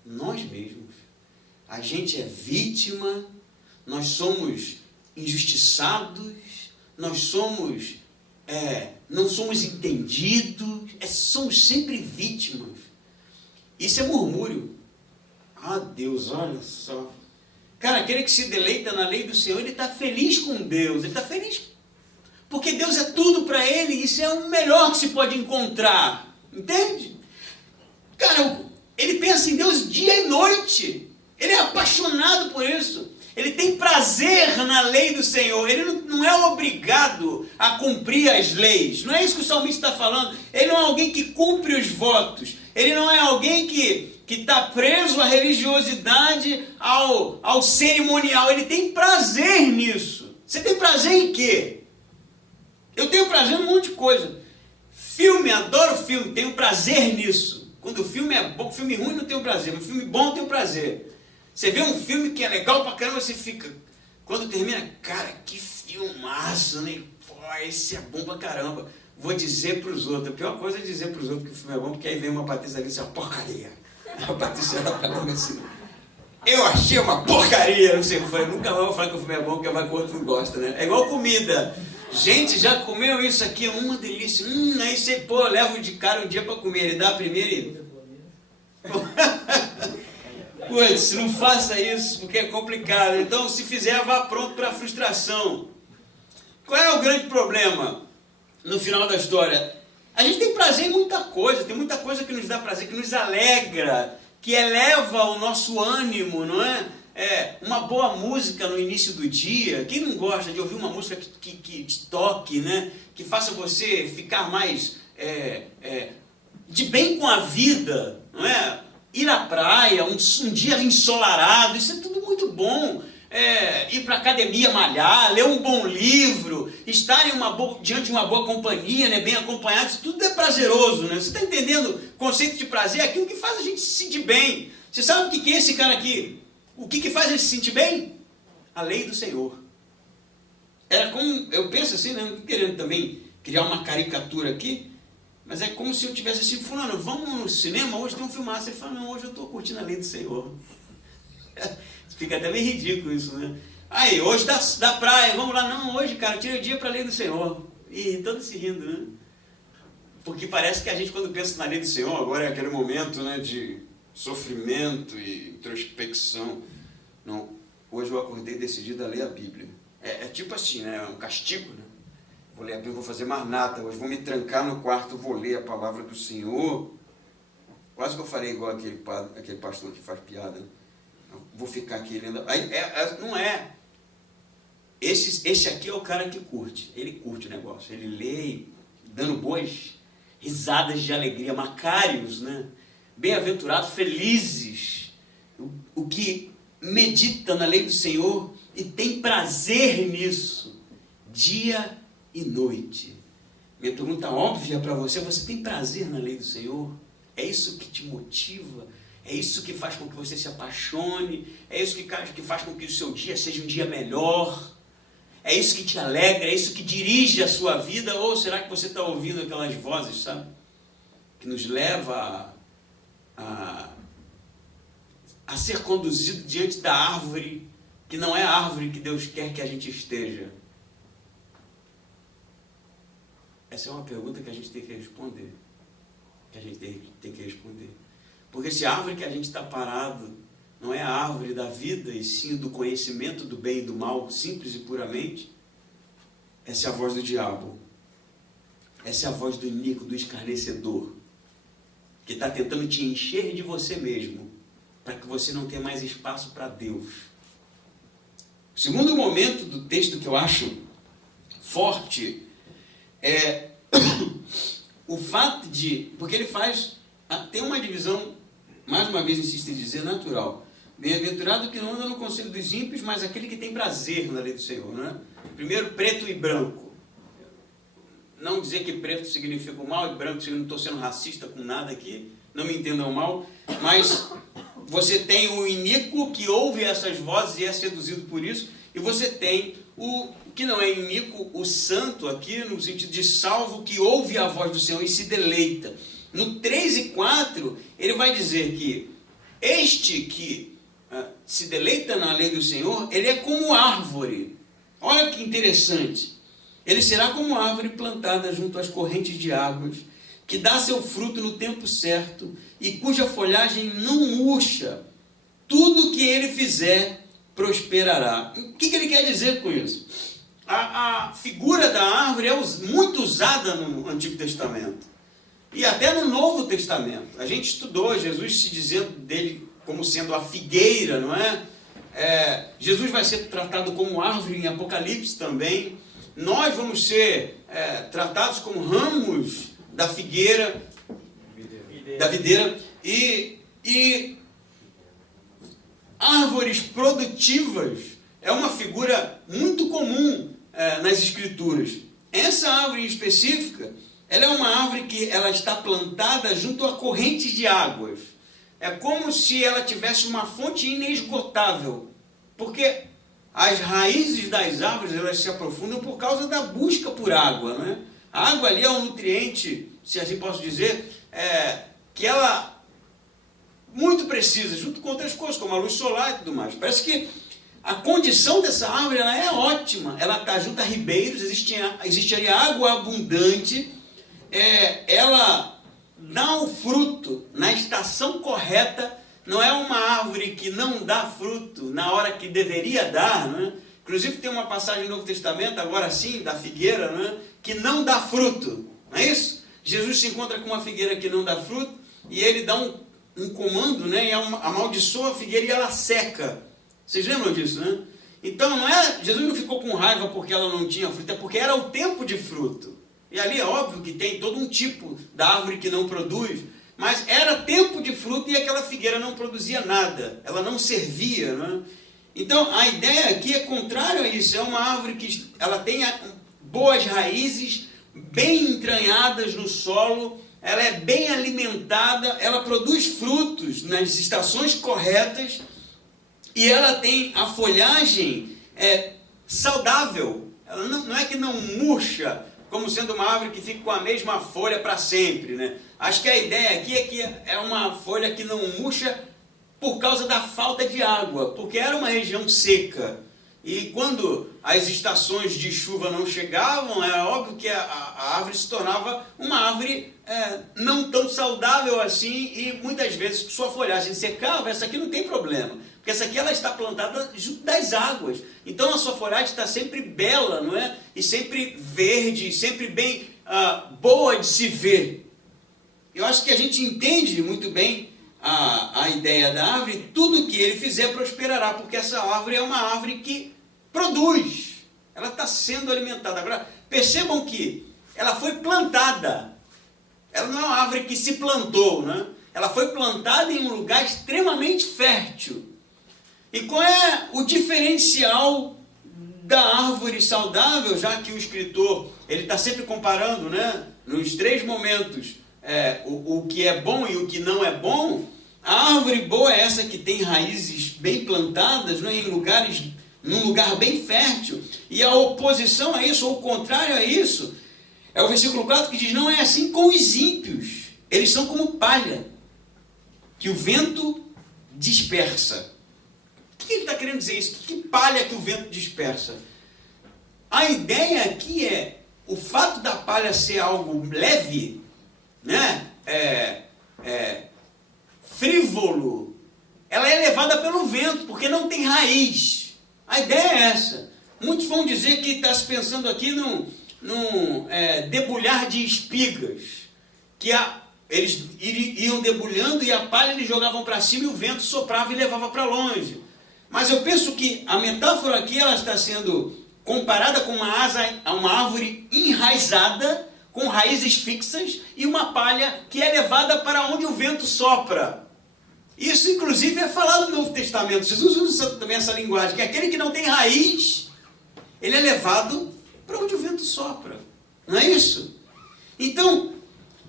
Nós mesmos. A gente é vítima, nós somos injustiçados, nós somos, não somos entendidos, somos sempre vítimas. Isso é murmúrio. Ah, Deus, olha só. Cara, aquele que se deleita na lei do Senhor, ele está feliz com Deus, ele está feliz, porque Deus é tudo para ele, isso é o melhor que se pode encontrar, entende? Cara, Ele pensa em Deus dia e noite. Ele é apaixonado por isso. Ele tem prazer na lei do Senhor. Ele não é obrigado a cumprir as leis. Não é isso que o salmista está falando. Ele não é alguém que cumpre os votos. Ele não é alguém que está preso à religiosidade, ao cerimonial. Ele tem prazer nisso. Você tem prazer em quê? Eu tenho prazer em um monte de coisa. Filme, adoro filme, tenho prazer nisso. Quando o filme é bom, filme ruim não tenho prazer, mas filme bom tenho prazer. Você vê um filme que é legal pra caramba, você fica... Quando termina, cara, que filmaço, né? Pô, esse é bom pra caramba. Vou dizer pros outros. A pior coisa é dizer pros outros que o filme é bom, porque aí vem uma Patrícia ali e diz, uma porcaria. A Patrícia ela falando assim, eu achei uma porcaria. Não sei, eu falei, nunca mais vou falar que o filme é bom, porque vai que o outro não gosta, né? É igual comida. Gente, já comeu isso aqui? É uma delícia. Aí você, pô, leva de cara um dia pra comer. Ele dá a primeira e... Putz, não faça isso, porque é complicado. Então, se fizer, vá pronto para a frustração. Qual é o grande problema no final da história? A gente tem prazer em muita coisa, tem muita coisa que nos dá prazer, que nos alegra, que eleva o nosso ânimo, não é? Uma boa música no início do dia. Quem não gosta de ouvir uma música que te toque, né? Que faça você ficar mais de bem com a vida, não é? Ir à praia, um dia ensolarado, isso é tudo muito bom. Ir para a academia malhar, ler um bom livro, estar diante de uma boa companhia, né, bem acompanhado, isso tudo é prazeroso. Né? Você está entendendo o conceito de prazer? É aquilo que faz a gente se sentir bem. Você sabe o que é esse cara aqui? O que faz ele se sentir bem? A lei do Senhor. Era como, eu penso assim, né, não estou querendo também criar uma caricatura aqui, mas é como se eu tivesse assim, fulano, vamos no cinema, hoje tem um filmaço. Ele fala, não, hoje eu estou curtindo a lei do Senhor. Fica até meio ridículo isso, né? Aí, hoje da praia, vamos lá. Não, hoje, cara, tira o dia para a lei do Senhor. E todos se rindo, né? Porque parece que a gente, quando pensa na lei do Senhor, agora é aquele momento, né, de sofrimento e introspecção. Não, hoje eu acordei decidido a ler a Bíblia. É tipo assim, né? É um castigo, né? Vou ler a Bíblia, vou fazer mais nada. Hoje vou me trancar no quarto, vou ler a palavra do Senhor. Quase que eu falei igual aquele pastor que faz piada. Né? Vou ficar aqui lendo. Não é. Esse aqui é o cara que curte. Ele curte o negócio. Ele lê dando boas risadas de alegria. Macários, né? Bem-aventurados, felizes. O que medita na lei do Senhor e tem prazer nisso. Dia e noite. Minha pergunta óbvia para você, você tem prazer na lei do Senhor? É isso que te motiva? É isso que faz com que você se apaixone? É isso que faz com que o seu dia seja um dia melhor? É isso que te alegra? É isso que dirige a sua vida? Ou será que você está ouvindo aquelas vozes, sabe? Que nos leva a ser conduzido diante da árvore, que não é a árvore que Deus quer que a gente esteja. Essa é uma pergunta que a gente tem que responder. Porque se a árvore que a gente está parado não é a árvore da vida, e sim do conhecimento do bem e do mal, simples e puramente, essa é a voz do diabo. Essa é a voz do iníquo, do escarnecedor, que está tentando te encher de você mesmo, para que você não tenha mais espaço para Deus. O segundo momento do texto que eu acho forte é o fato de... Porque ele tem uma divisão, mais uma vez insisto em dizer, natural. Bem-aventurado que não anda no conselho dos ímpios, mas aquele que tem prazer na lei do Senhor. Né? Primeiro, preto e branco. Não dizer que preto significa o mal e branco significa... Não estou sendo racista com nada aqui, não me entendam mal, mas você tem o iníquo que ouve essas vozes e é seduzido por isso, e você tem o que não é iníquo, o santo aqui, no sentido de salvo, que ouve a voz do Senhor e se deleita. No 3 e 4, ele vai dizer que este que se deleita na lei do Senhor, ele é como árvore. Olha que interessante. Ele será como árvore plantada junto às correntes de águas, que dá seu fruto no tempo certo e cuja folhagem não murcha. Tudo que ele fizer prosperará. O que ele quer dizer com isso? A figura da árvore é muito usada no Antigo Testamento. E até no Novo Testamento. A gente estudou Jesus se dizendo dele como sendo a figueira, não é? Jesus vai ser tratado como árvore em Apocalipse também. Nós vamos ser tratados como ramos da figueira, da videira, e árvores produtivas é uma figura muito comum nas Escrituras. Essa árvore em específica, ela é uma árvore que ela está plantada junto a correntes de águas. É como se ela tivesse uma fonte inesgotável, porque as raízes das árvores elas se aprofundam por causa da busca por água, né? A água ali é um nutriente, se assim posso dizer, que ela muito precisa, junto com outras coisas, como a luz solar e tudo mais. Parece que a condição dessa árvore ela é ótima, ela está junto a ribeiros, existe ali água abundante, ela dá o fruto na estação correta, não é uma árvore que não dá fruto na hora que deveria dar, né? Inclusive tem uma passagem no Novo Testamento, agora sim, da figueira, né? Que não dá fruto, não é isso? Jesus se encontra com uma figueira que não dá fruto e ele dá um comando, né? E amaldiçoa a figueira e ela seca. Vocês lembram disso, né? Então Jesus não ficou com raiva porque ela não tinha fruto, é porque era o tempo de fruto. E ali é óbvio que tem todo um tipo da árvore que não produz, mas era tempo de fruto e aquela figueira não produzia nada, ela não servia, né? Então a ideia aqui é contrária a isso, é uma árvore que ela tem boas raízes, bem entranhadas no solo, ela é bem alimentada, ela produz frutos nas estações corretas e ela tem a folhagem saudável, ela não é que não murcha, como sendo uma árvore que fica com a mesma folha para sempre, né? Acho que a ideia aqui é que é uma folha que não murcha por causa da falta de água, porque era uma região seca. E quando as estações de chuva não chegavam, é óbvio que a árvore se tornava uma árvore não tão saudável assim, e muitas vezes sua folhagem secava. Essa aqui não tem problema, porque essa aqui ela está plantada junto das águas, então a sua folhagem está sempre bela, não é? E sempre verde, sempre bem boa de se ver. Eu acho que a gente entende muito bem a ideia da árvore, tudo que ele fizer prosperará, porque essa árvore é uma árvore que produz, ela está sendo alimentada. Agora, percebam que ela foi plantada, ela não é uma árvore que se plantou, né? Ela foi plantada em um lugar extremamente fértil. E qual é o diferencial da árvore saudável, já que o escritor ele está sempre comparando, né, nos três momentos, o que é bom e o que não é bom? A árvore boa é essa que tem raízes bem plantadas, né, num lugar bem fértil. E a oposição a isso, ou o contrário a isso, é o versículo 4 que diz: não é assim com os ímpios, eles são como palha, que o vento dispersa. O que ele está querendo dizer isso? Que palha que o vento dispersa? A ideia aqui é o fato da palha ser algo leve, né? Frívolo, ela é levada pelo vento, porque não tem raiz. A ideia é essa. Muitos vão dizer que está se pensando aqui num debulhar de espigas, que eles iam debulhando e a palha eles jogavam para cima e o vento soprava e levava para longe. Mas eu penso que a metáfora aqui ela está sendo comparada com uma árvore enraizada, com raízes fixas, e uma palha que é levada para onde o vento sopra. Isso, inclusive, é falado no Novo Testamento. Jesus usa também essa linguagem, que aquele que não tem raiz, ele é levado para onde o vento sopra. Não é isso? Então,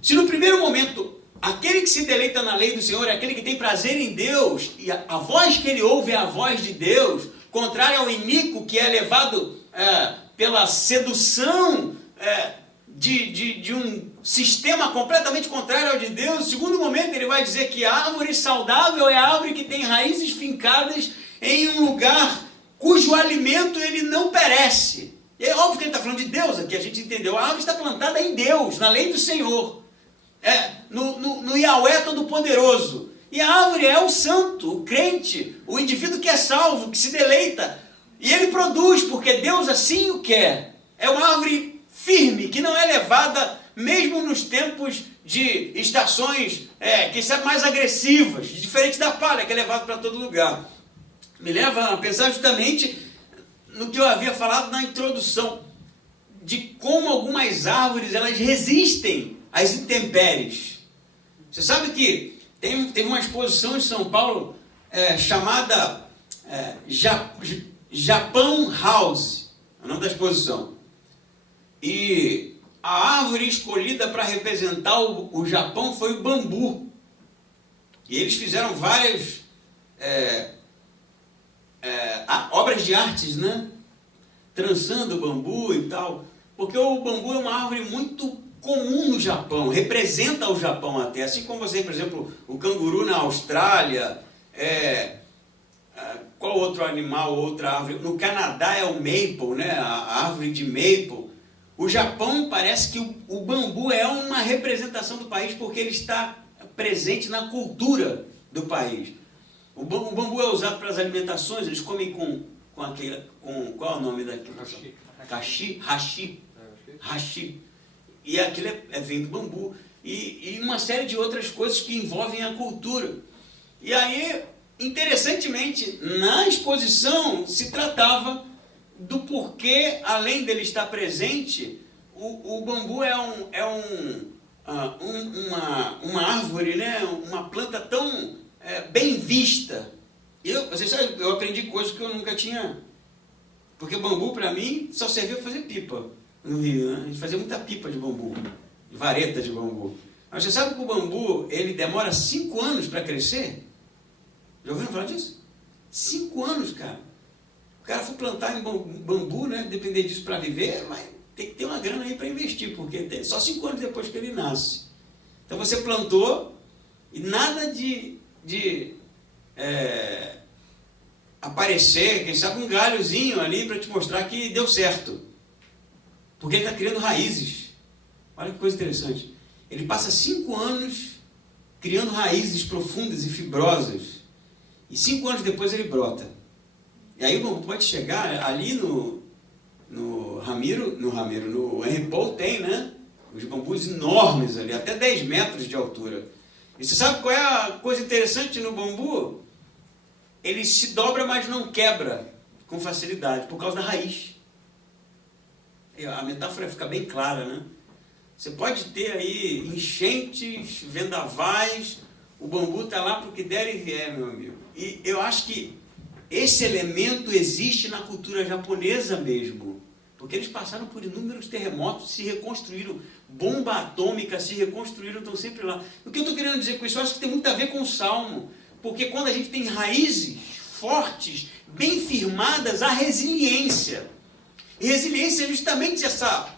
se no primeiro momento, aquele que se deleita na lei do Senhor é aquele que tem prazer em Deus, e a voz que ele ouve é a voz de Deus, contrário ao iníquo que é levado pela sedução de um sistema completamente contrário ao de Deus. No segundo momento ele vai dizer que a árvore saudável é a árvore que tem raízes fincadas em um lugar cujo alimento ele não perece. E é óbvio que ele está falando de Deus aqui, a gente entendeu. A árvore está plantada em Deus, na lei do Senhor, no Yahweh Todo-Poderoso. E a árvore é o santo, o crente, o indivíduo que é salvo, que se deleita. E ele produz, porque Deus assim o quer. É uma árvore firme, que não é levada mesmo nos tempos de estações, quem sabe, mais agressivas, diferente da palha, que é levado para todo lugar. Me leva a pensar justamente no que eu havia falado na introdução, de como algumas árvores elas resistem às intempéries. Você sabe que teve uma exposição em São Paulo chamada Japan House, é o nome da exposição. E a árvore escolhida para representar o Japão foi o bambu. E eles fizeram várias obras de artes, né? Trançando o bambu e tal. Porque o bambu é uma árvore muito comum no Japão, representa o Japão até. Assim como você, por exemplo, o canguru na Austrália, qual outro animal, outra árvore? No Canadá é o maple, né? A árvore de maple. O Japão parece que o bambu é uma representação do país porque ele está presente na cultura do país. O bambu é usado para as alimentações, eles comem com qual é o nome daquilo? Hashi. E aquilo vem do bambu. E uma série de outras coisas que envolvem a cultura. E aí, interessantemente, na exposição se tratava do porquê, além dele estar presente, o bambu é uma árvore, né? Uma planta tão bem vista. Vocês sabem, eu aprendi coisas que eu nunca tinha. Porque o bambu, para mim, só servia para fazer pipa no Rio, né? A gente fazia muita pipa de bambu, de vareta de bambu. Mas você sabe que o bambu, ele demora 5 anos para crescer? Já ouviram falar disso? 5 anos, cara. O cara foi plantar em bambu, né? Depender disso para viver, mas tem que ter uma grana aí para investir, porque só 5 anos depois que ele nasce. Então você plantou e nada de aparecer, quem sabe um galhozinho ali para te mostrar que deu certo. Porque ele está criando raízes. Olha que coisa interessante. Ele passa 5 anos criando raízes profundas e fibrosas. E 5 anos depois ele brota. E aí o bambu pode chegar ali no Henry Paul tem, né? Os bambus enormes ali, até 10 metros de altura. E você sabe qual é a coisa interessante no bambu? Ele se dobra, mas não quebra com facilidade, por causa da raiz. A metáfora fica bem clara, né? Você pode ter aí enchentes, vendavais, o bambu está lá para o que der e vier, meu amigo. E eu acho que esse elemento existe na cultura japonesa mesmo, porque eles passaram por inúmeros terremotos, se reconstruíram, bomba atômica, se reconstruíram, estão sempre lá. O que eu estou querendo dizer com isso? Eu acho que tem muito a ver com o Salmo, porque quando a gente tem raízes fortes, bem firmadas, há resiliência. E resiliência é justamente essa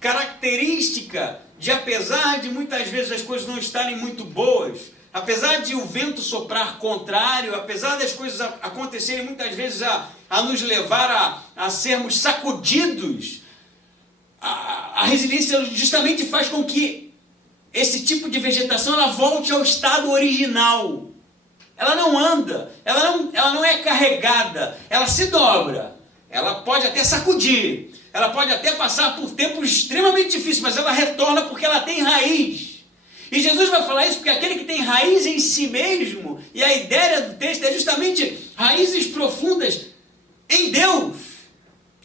característica de, apesar de muitas vezes as coisas não estarem muito boas, apesar de o vento soprar contrário, apesar das coisas acontecerem muitas vezes a nos levar a sermos sacudidos, a resiliência justamente faz com que esse tipo de vegetação ela volte ao estado original. Ela não anda, ela não é carregada, ela se dobra, ela pode até sacudir, ela pode até passar por tempos extremamente difíceis, mas ela retorna porque ela tem raiz. E Jesus vai falar isso porque aquele que tem raiz em si mesmo, e a ideia do texto é justamente raízes profundas em Deus,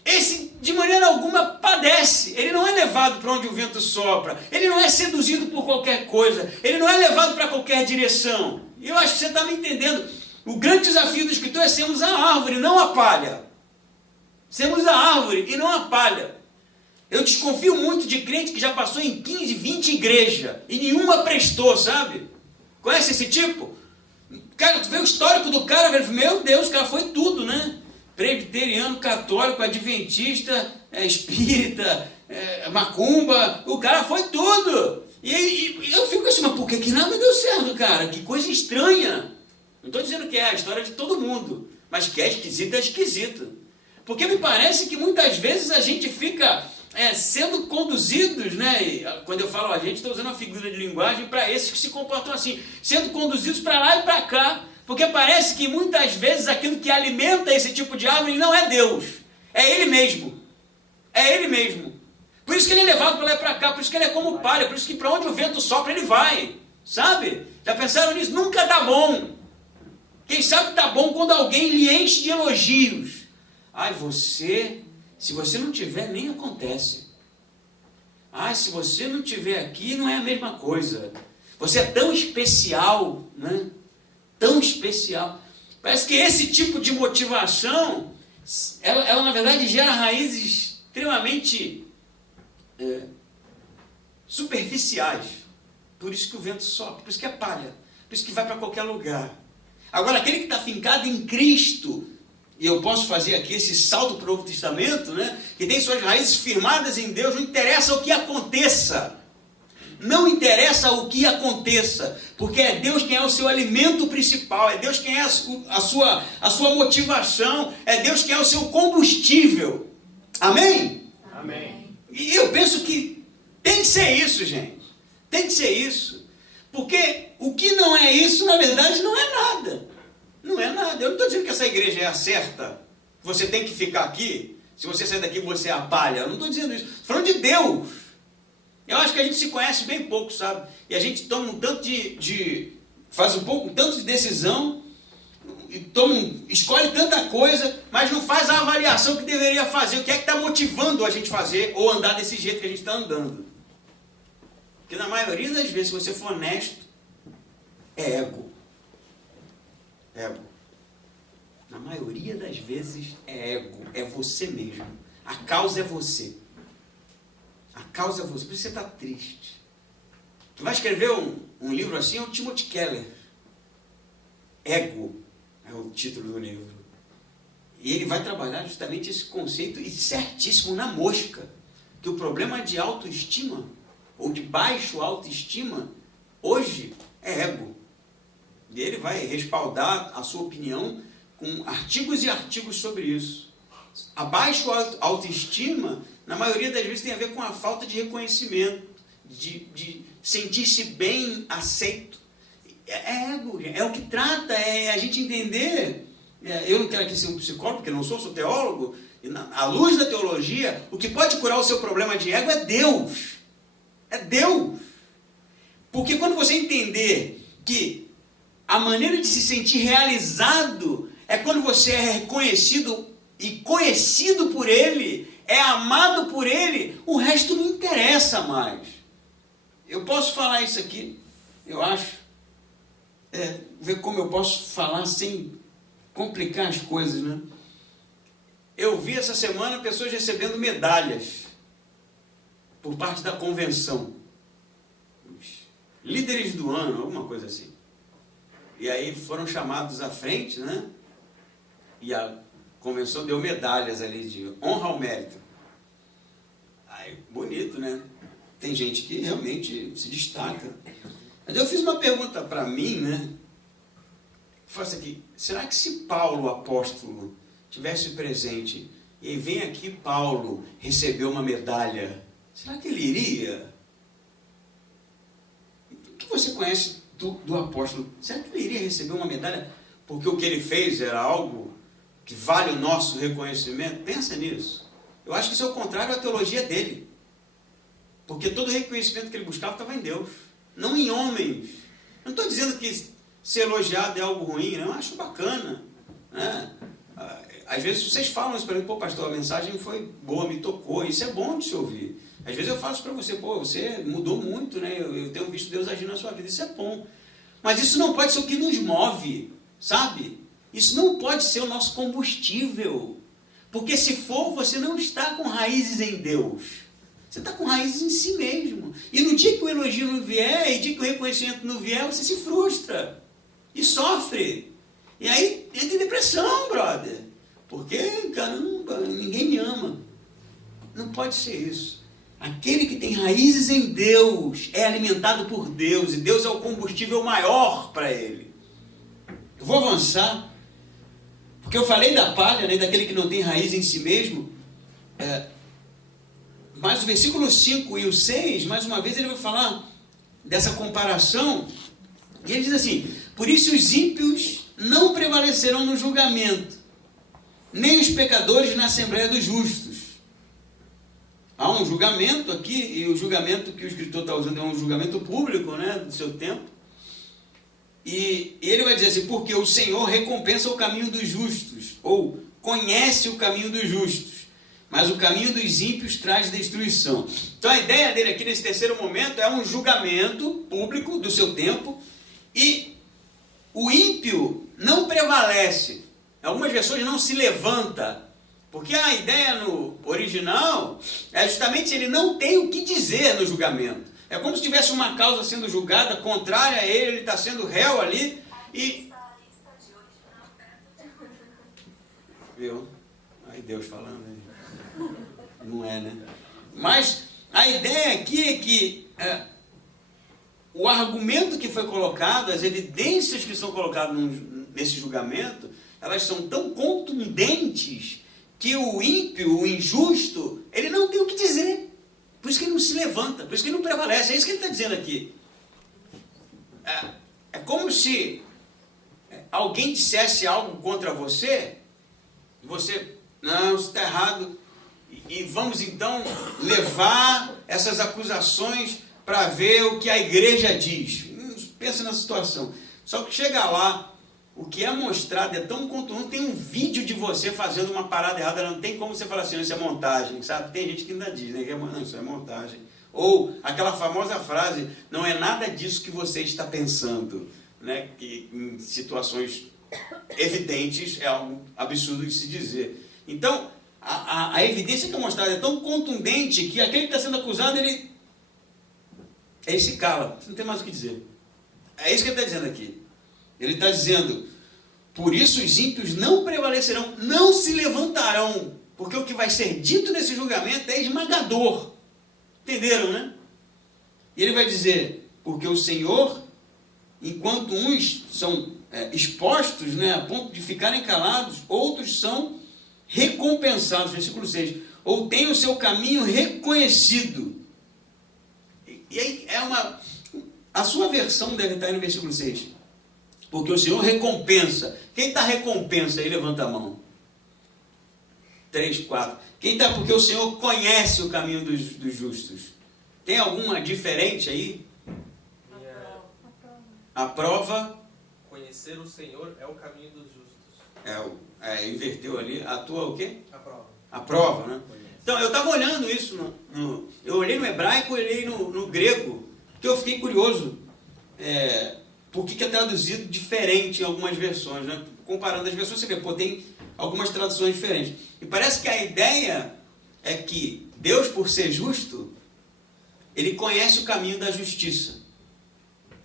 esse de maneira alguma padece, ele não é levado para onde o vento sopra, ele não é seduzido por qualquer coisa, ele não é levado para qualquer direção. E eu acho que você está me entendendo. O grande desafio do escritor é sermos a árvore, não a palha. Sermos a árvore e não a palha. Eu desconfio muito de crente que já passou em 15, 20 igrejas e nenhuma prestou, sabe? Conhece esse tipo? Cara, tu vê o histórico do cara, velho, meu Deus, o cara foi tudo, né? Presbiteriano, católico, adventista, espírita, macumba, o cara foi tudo. E eu fico assim, mas por que nada deu certo, cara? Que coisa estranha. Não estou dizendo que é a história de todo mundo, mas que é esquisito. Porque me parece que muitas vezes a gente fica sendo conduzidos, né? E, quando eu falo a gente, estou usando uma figura de linguagem para esses que se comportam assim, sendo conduzidos para lá e para cá. Porque parece que muitas vezes aquilo que alimenta esse tipo de árvore não é Deus, é Ele mesmo. É Ele mesmo. Por isso que ele é levado para lá e para cá, por isso que ele é como palha, por isso que para onde o vento sopra ele vai, sabe? Já pensaram nisso? Nunca dá bom. Quem sabe dá bom quando alguém lhe enche de elogios. Ai, você, se você não tiver, nem acontece. Ai, se você não tiver aqui, não é a mesma coisa. Você é tão especial, né? Tão especial. Parece que esse tipo de motivação, ela na verdade gera raízes extremamente superficiais. Por isso que o vento sopra, por isso que é palha, por isso que vai para qualquer lugar. Agora, aquele que está fincado em Cristo, e eu posso fazer aqui esse salto para o Novo Testamento, né? Que tem suas raízes firmadas em Deus, não interessa o que aconteça. Não interessa o que aconteça, porque é Deus quem é o seu alimento principal, é Deus quem é a sua motivação, é Deus quem é o seu combustível. Amém? Amém. E eu penso que tem que ser isso, gente. Tem que ser isso. Porque o que não é isso, na verdade, não é nada. Não é nada. Eu não estou dizendo que essa igreja é a certa. Você tem que ficar aqui. Se você sair daqui, você é a palha. Eu não estou dizendo isso. Estou falando de Deus. Eu acho que a gente se conhece bem pouco, sabe? E a gente toma um tanto faz um tanto de decisão, escolhe tanta coisa, mas não faz a avaliação que deveria fazer. O que é que está motivando a gente fazer ou andar desse jeito que a gente está andando? Porque na maioria das vezes, se você for honesto, é ego. Ego. Na maioria das vezes é ego. É você mesmo. A causa é você. A causa é você. Por isso você está triste. Tu vai escrever um livro assim, é o Timothy Keller. Ego é o título do livro. E ele vai trabalhar justamente esse conceito, e certíssimo, na mosca, que o problema de autoestima, ou de baixo autoestima, hoje é ego. E ele vai respaldar a sua opinião com artigos e artigos sobre isso. A baixa autoestima, na maioria das vezes, tem a ver com a falta de reconhecimento, de sentir-se bem aceito. É ego, é o que trata, é a gente entender. Eu não quero aqui ser um psicólogo, porque não sou teólogo. À luz da teologia, o que pode curar o seu problema de ego é Deus. É Deus. Porque quando você entender que a maneira de se sentir realizado é quando você é reconhecido e conhecido por Ele, é amado por Ele, o resto não interessa mais. Eu posso falar isso aqui, eu acho. Ver como eu posso falar sem complicar as coisas, né? Eu vi essa semana pessoas recebendo medalhas por parte da convenção. Os líderes do ano, alguma coisa assim. E aí foram chamados à frente, né? E a convenção deu medalhas ali de honra ao mérito. Aí, bonito, né? Tem gente que realmente se destaca. Mas eu fiz uma pergunta para mim, né? Faço aqui, será que se Paulo, o apóstolo, tivesse presente, e vem aqui Paulo receber uma medalha, será que ele iria? O que você conhece do apóstolo? Será que ele iria receber uma medalha porque o que ele fez era algo que vale o nosso reconhecimento? Pensa nisso. Eu acho que isso é o contrário à teologia dele. Porque todo o reconhecimento que ele buscava estava em Deus, não em homens. Eu não estou dizendo que ser elogiado é algo ruim, né? Eu acho bacana, né? Às vezes vocês falam isso para mim, pô, pastor, a mensagem foi boa, me tocou, isso é bom de se ouvir. Às vezes eu falo isso para você, pô, você mudou muito, né? Eu tenho visto Deus agir na sua vida, isso é bom. Mas isso não pode ser o que nos move, sabe? Isso não pode ser o nosso combustível. Porque se for, você não está com raízes em Deus. Você está com raízes em si mesmo. E no dia que o elogio não vier, e no dia que o reconhecimento não vier, você se frustra. E sofre. E aí entra em depressão, brother. Porque, caramba, ninguém me ama. Não pode ser isso. Aquele que tem raízes em Deus é alimentado por Deus. E Deus é o combustível maior para ele. Eu vou avançar. Porque eu falei da palha, né, daquele que não tem raiz em si mesmo. Mas o versículo 5 e o 6, mais uma vez, ele vai falar dessa comparação. E ele diz assim: por isso os ímpios não prevalecerão no julgamento, nem os pecadores na assembleia dos justos. há um julgamento aqui, e o julgamento que o escritor está usando é um julgamento público, né, do seu tempo. E ele vai dizer assim, porque o Senhor recompensa o caminho dos justos, ou conhece o caminho dos justos, mas o caminho dos ímpios traz destruição. Então a ideia dele aqui nesse terceiro momento é um julgamento público do seu tempo, e o ímpio não prevalece. Algumas versões não se levanta, porque a ideia no original é justamente ele não tem o que dizer no julgamento. É como se tivesse uma causa sendo julgada contrária a ele, ele está sendo réu ali e... Viu? Aí Deus falando aí. Não é, né? Mas a ideia aqui é que o argumento que foi colocado, as evidências que são colocadas nesse julgamento, elas são tão contundentes que o ímpio, o injusto, ele não tem o que dizer. Por isso que ele não se levanta, por isso que ele não prevalece. É isso que ele está dizendo aqui. É como se alguém dissesse algo contra você, e você, não, isso está errado, e vamos então levar essas acusações para ver o que a igreja diz. Pensa na situação. Só que chega lá, o que é mostrado é tão contundente, tem um vídeo de você fazendo uma parada errada, não tem como você falar assim, isso é montagem, sabe? Tem gente que ainda diz, né? Não, isso é montagem. Ou aquela famosa frase, não é nada disso que você está pensando, né? Que em situações evidentes é algo absurdo de se dizer. Então, a evidência que é mostrada é tão contundente que aquele que está sendo acusado, ele se cala, não tem mais o que dizer. É isso que ele está dizendo aqui. Ele está dizendo, por isso os ímpios não prevalecerão, não se levantarão, porque o que vai ser dito nesse julgamento é esmagador. Entenderam, né? E ele vai dizer, porque o Senhor, enquanto uns são expostos, né, a ponto de ficarem calados, outros são recompensados, versículo 6, ou têm o seu caminho reconhecido. E aí a sua versão deve estar aí no versículo 6. Porque o Senhor recompensa. Quem está recompensa aí, levanta a mão. 3, 4. Quem está? Porque o Senhor conhece o caminho dos justos. Tem alguma diferente aí? A prova. Conhecer o Senhor é o caminho dos justos. Inverteu ali. A tua o quê? A prova. A prova, né? Então, eu estava olhando isso. Eu olhei no hebraico, olhei no grego, que eu fiquei curioso. Por que é traduzido diferente em algumas versões, né? Comparando as versões, você vê, tem algumas traduções diferentes. E parece que a ideia é que Deus, por ser justo, ele conhece o caminho da justiça.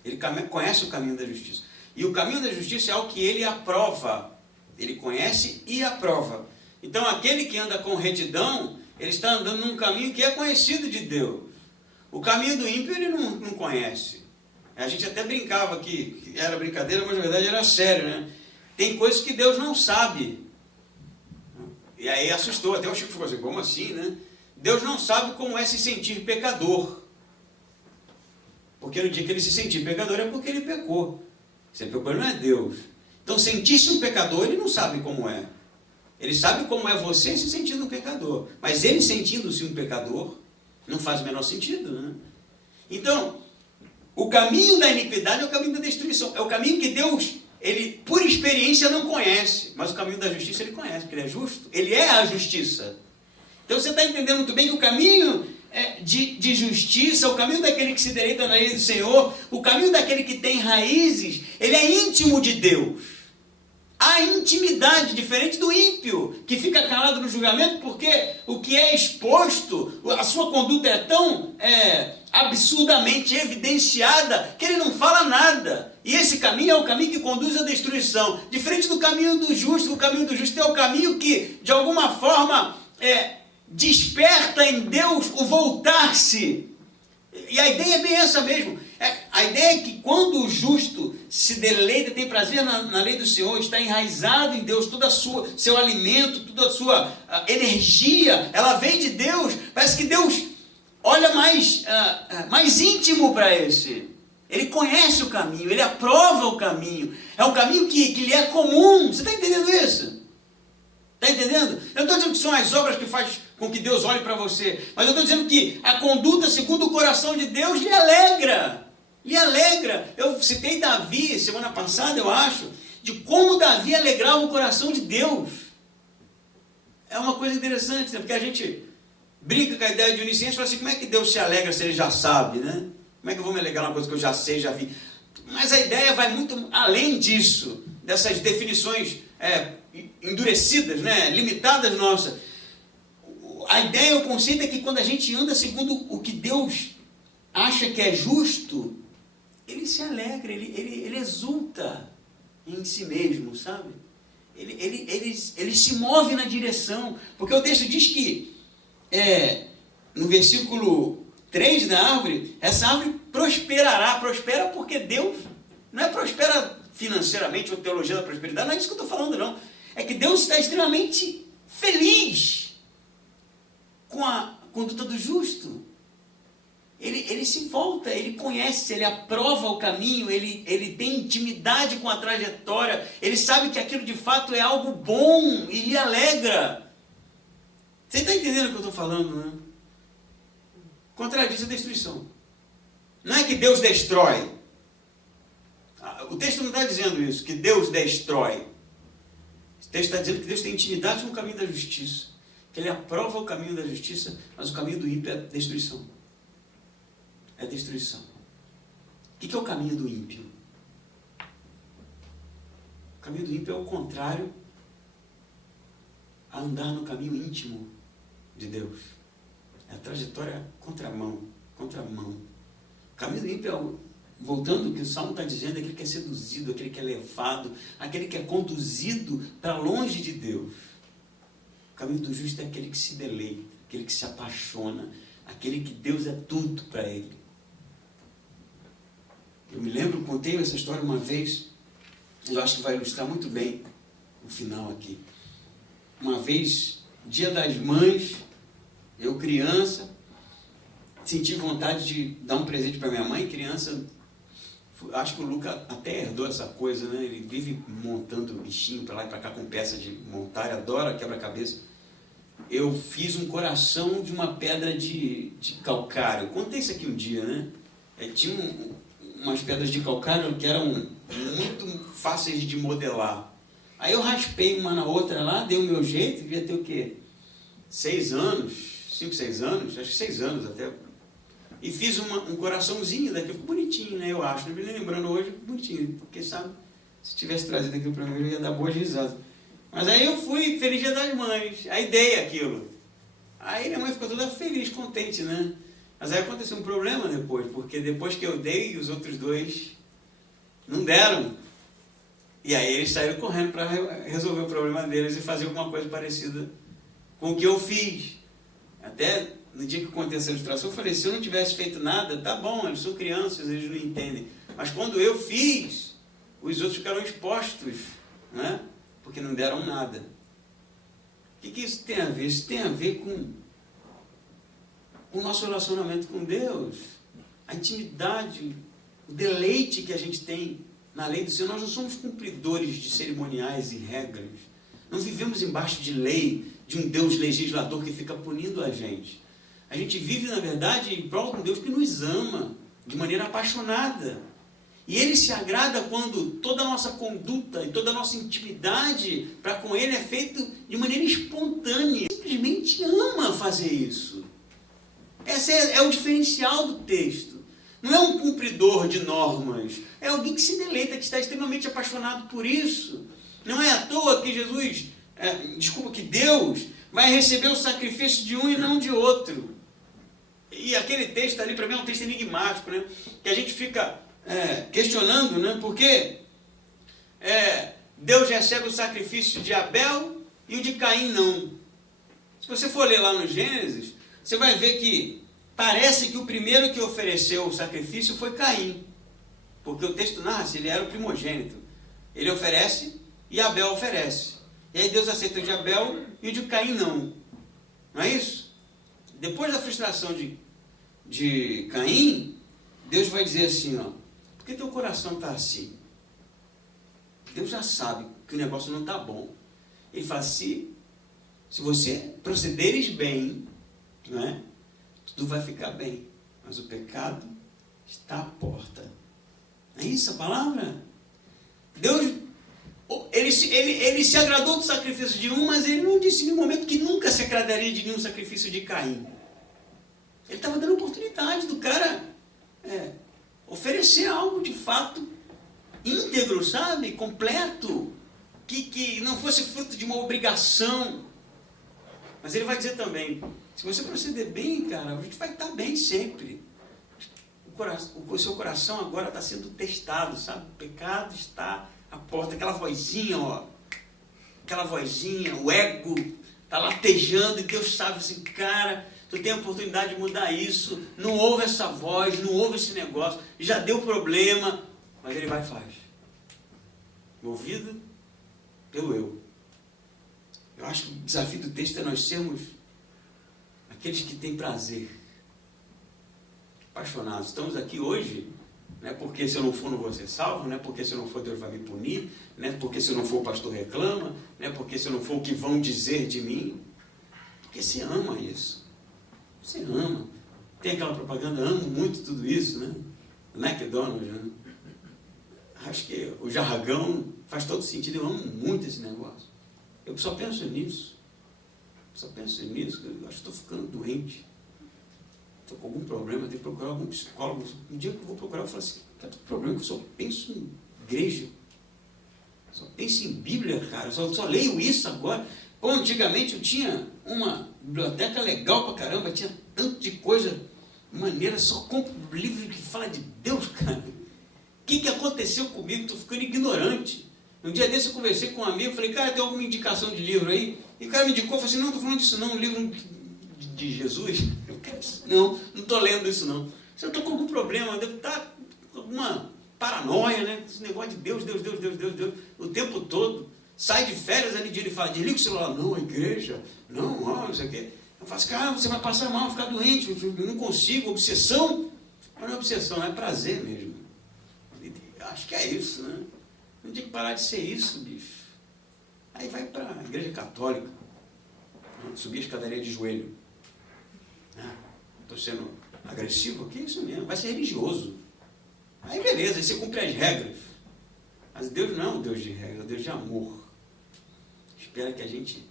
Ele conhece o caminho da justiça. E o caminho da justiça é o que ele aprova. Ele conhece e aprova. Então, aquele que anda com retidão, ele está andando num caminho que é conhecido de Deus. O caminho do ímpio ele não conhece. A gente até brincava que era brincadeira, mas na verdade era sério, né? Tem coisas que Deus não sabe. E aí assustou, até o Chico ficou assim, como assim, né? Deus não sabe como é se sentir pecador. Porque no dia que ele se sentir pecador é porque ele pecou. Se ele pecou, ele não é Deus. Então, sentir-se um pecador, ele não sabe como é. Ele sabe como é você se sentindo um pecador. Mas ele sentindo-se um pecador, não faz o menor sentido, né? Então, o caminho da iniquidade é o caminho da destruição. É o caminho que Deus, ele, por experiência, não conhece. Mas o caminho da justiça ele conhece, porque ele é justo. Ele é a justiça. Então você está entendendo muito bem que o caminho de justiça, o caminho daquele que se deleita na lei do Senhor, o caminho daquele que tem raízes, ele é íntimo de Deus. Há intimidade, diferente do ímpio, que fica calado no julgamento, porque o que é exposto, a sua conduta é tão absurdamente evidenciada, que ele não fala nada. E esse caminho é o caminho que conduz à destruição. Diferente do caminho do justo, o caminho do justo é o caminho que, de alguma forma, desperta em Deus o voltar-se. E a ideia é bem essa mesmo. A ideia é que quando o justo se deleita, tem prazer na lei do Senhor, está enraizado em Deus, todo o seu alimento, toda a sua energia, ela vem de Deus. Parece que Deus olha mais íntimo para esse. Ele conhece o caminho, ele aprova o caminho. É um caminho que lhe é comum. Você está entendendo isso? Está entendendo? Eu não estou dizendo que são as obras que faz com que Deus olhe para você. Mas eu estou dizendo que a conduta segundo o coração de Deus lhe alegra. Lhe alegra. Eu citei Davi semana passada, eu acho, de como Davi alegrava o coração de Deus. É uma coisa interessante, né? Porque a gente brinca com a ideia de onisciência e fala assim, como é que Deus se alegra se Ele já sabe, né? Como é que eu vou me alegrar uma coisa que eu já sei, já vi? Mas a ideia vai muito além disso, dessas definições endurecidas, né? Limitadas nossas. A ideia, o conceito é que quando a gente anda segundo o que Deus acha que é justo, Ele se alegra, ele exulta em si mesmo, sabe? Ele se move na direção, porque o texto diz que, no versículo 3 da árvore, essa árvore prosperará. Prospera porque Deus, não é prospera financeiramente ou teologia da prosperidade, não é isso que eu estou falando, não. É que Deus está extremamente feliz com a conduta do justo. Ele se volta, ele conhece, ele aprova o caminho, ele tem intimidade com a trajetória, ele sabe que aquilo de fato é algo bom e lhe alegra. Você está entendendo o que eu estou falando, né? Contradiz a destruição. Não é que Deus destrói. O texto não está dizendo isso, que Deus destrói. O texto está dizendo que Deus tem intimidade com o caminho da justiça, que Ele aprova o caminho da justiça, mas o caminho do ímpio é destruição. É destruição. O que é o caminho do ímpio? O caminho do ímpio é o contrário a andar no caminho íntimo de Deus. É a trajetória contramão. O caminho do ímpio é, voltando ao que o Salmo está dizendo, é aquele que é seduzido, aquele que é levado, aquele que é conduzido para longe de Deus. O caminho do justo é aquele que se deleita, aquele que se apaixona, aquele que Deus é tudo para ele. Eu me lembro, contei essa história uma vez, eu acho que vai ilustrar muito bem o final aqui. Uma vez, Dia das Mães, eu criança, senti vontade de dar um presente para minha mãe. Criança, acho que o Luca até herdou essa coisa, né? Ele vive montando bichinho para lá e para cá com peça de montar, adora quebra-cabeça. Eu fiz um coração de uma pedra de calcário. Contei isso aqui um dia, né? Tinha umas pedras de calcário que eram muito fáceis de modelar. Aí eu raspei uma na outra lá, dei o meu jeito, devia ter o quê? 6 anos, 5, 6 anos, acho que 6 anos até. E fiz um coraçãozinho daquilo, ficou bonitinho, né? Eu acho, não me lembrando hoje, bonitinho, porque sabe, se tivesse trazido aquilo para mim, eu ia dar boas risadas. Mas aí eu fui, feliz Dia das Mães, aí dei aquilo. Aí minha mãe ficou toda feliz, contente, né? Mas aí aconteceu um problema depois, porque depois que eu dei, os outros 2 não deram. E aí eles saíram correndo para resolver o problema deles e fazer alguma coisa parecida com o que eu fiz. Até no dia que eu contei essa ilustração, eu falei, se eu não tivesse feito nada, tá bom, eles são crianças, eles não entendem. Mas quando eu fiz, os outros ficaram expostos, né? Porque não deram nada. O que isso tem a ver? Isso tem a ver com o nosso relacionamento com Deus, a intimidade, o deleite que a gente tem na lei do Senhor. Nós não somos cumpridores de cerimoniais e regras. Não vivemos embaixo de lei, de um Deus legislador que fica punindo a gente. A gente vive, na verdade, em prol de um Deus que nos ama de maneira apaixonada. E Ele se agrada quando toda a nossa conduta e toda a nossa intimidade para com Ele é feito de maneira espontânea. Ele simplesmente ama fazer isso. Esse é o diferencial do texto. Não é um cumpridor de normas. É alguém que se deleita, que está extremamente apaixonado por isso. Não é à toa que que Deus vai receber o sacrifício de um e não de outro. E aquele texto ali, para mim, é um texto enigmático, né? Que a gente fica questionando, né? Porque Deus recebe o sacrifício de Abel e o de Caim não. Se você for ler lá no Gênesis, você vai ver que parece que o primeiro que ofereceu o sacrifício foi Caim. Porque o texto narra, ele era o primogênito. Ele oferece e Abel oferece. E aí Deus aceita o de Abel e o de Caim não. Não é isso? Depois da frustração de Caim, Deus vai dizer assim, ó, por que teu coração está assim? Deus já sabe que o negócio não está bom. Ele fala, se Se você procederes bem, não é? Tudo vai ficar bem. Mas o pecado está à porta. É isso a palavra? Deus, ele se agradou do sacrifício de um, mas ele não disse em nenhum momento que nunca se agradaria de nenhum sacrifício de Caim. Ele estava dando oportunidade do cara oferecer algo de fato íntegro, sabe? Completo. Que não fosse fruto de uma obrigação. Mas ele vai dizer também, se você proceder bem, cara, a gente vai estar bem sempre. O seu coração agora está sendo testado, sabe? O pecado está à porta. Aquela vozinha, o ego está latejando e Deus sabe assim, cara, tu tem a oportunidade de mudar isso. Não ouve essa voz, não ouve esse negócio. Já deu problema, mas ele vai e faz. Movido pelo eu. Eu acho que o desafio do texto é nós sermos aqueles que têm prazer, apaixonados. Estamos aqui hoje, não é porque se eu não for não vou ser salvo, não é porque se eu não for Deus vai me punir, não é porque se eu não for o pastor reclama, não é porque se eu não for o que vão dizer de mim, porque você ama isso. Você ama. Tem aquela propaganda, amo muito tudo isso, né? O McDonald's, né? Acho que o jargão faz todo sentido, eu amo muito esse negócio. Eu só penso nisso. Eu acho que estou ficando doente. Estou com algum problema, tenho que procurar algum psicólogo. Um dia que eu vou procurar, eu falo assim, cara, tô com problema, eu só penso em igreja. Só penso em Bíblia, cara. Eu só leio isso agora. Como antigamente eu tinha uma biblioteca legal pra caramba, tinha tanto de coisa maneira, só compro livro que fala de Deus, cara. O que aconteceu comigo? Estou ficando ignorante. Um dia desse eu conversei com um amigo, falei, cara, tem alguma indicação de livro aí? E o cara me indicou, falei assim, não, estou falando disso não, um livro de Jesus. Eu quero, não estou lendo isso não. Se eu estou com algum problema, devo estar com alguma paranoia, né? Esse negócio de Deus, o tempo todo. Sai de férias, ali ele fala, desliga o celular, não, a igreja, não sei o quê. Eu falo assim, cara, você vai passar mal, ficar doente, eu não consigo, obsessão. Mas não é obsessão, é prazer mesmo. Acho que é isso, né? Não tem que parar de ser isso, bicho. Aí vai para a igreja católica, subir a escadaria de joelho. Estou sendo agressivo aqui? Isso mesmo, vai ser religioso. Aí beleza, aí você cumpre as regras. Mas Deus não é um Deus de regras, é um Deus de amor. Espera que a gente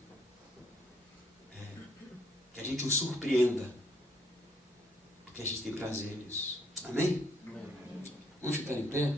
o surpreenda. Porque a gente tem prazer nisso. Amém? Vamos ficar em pé?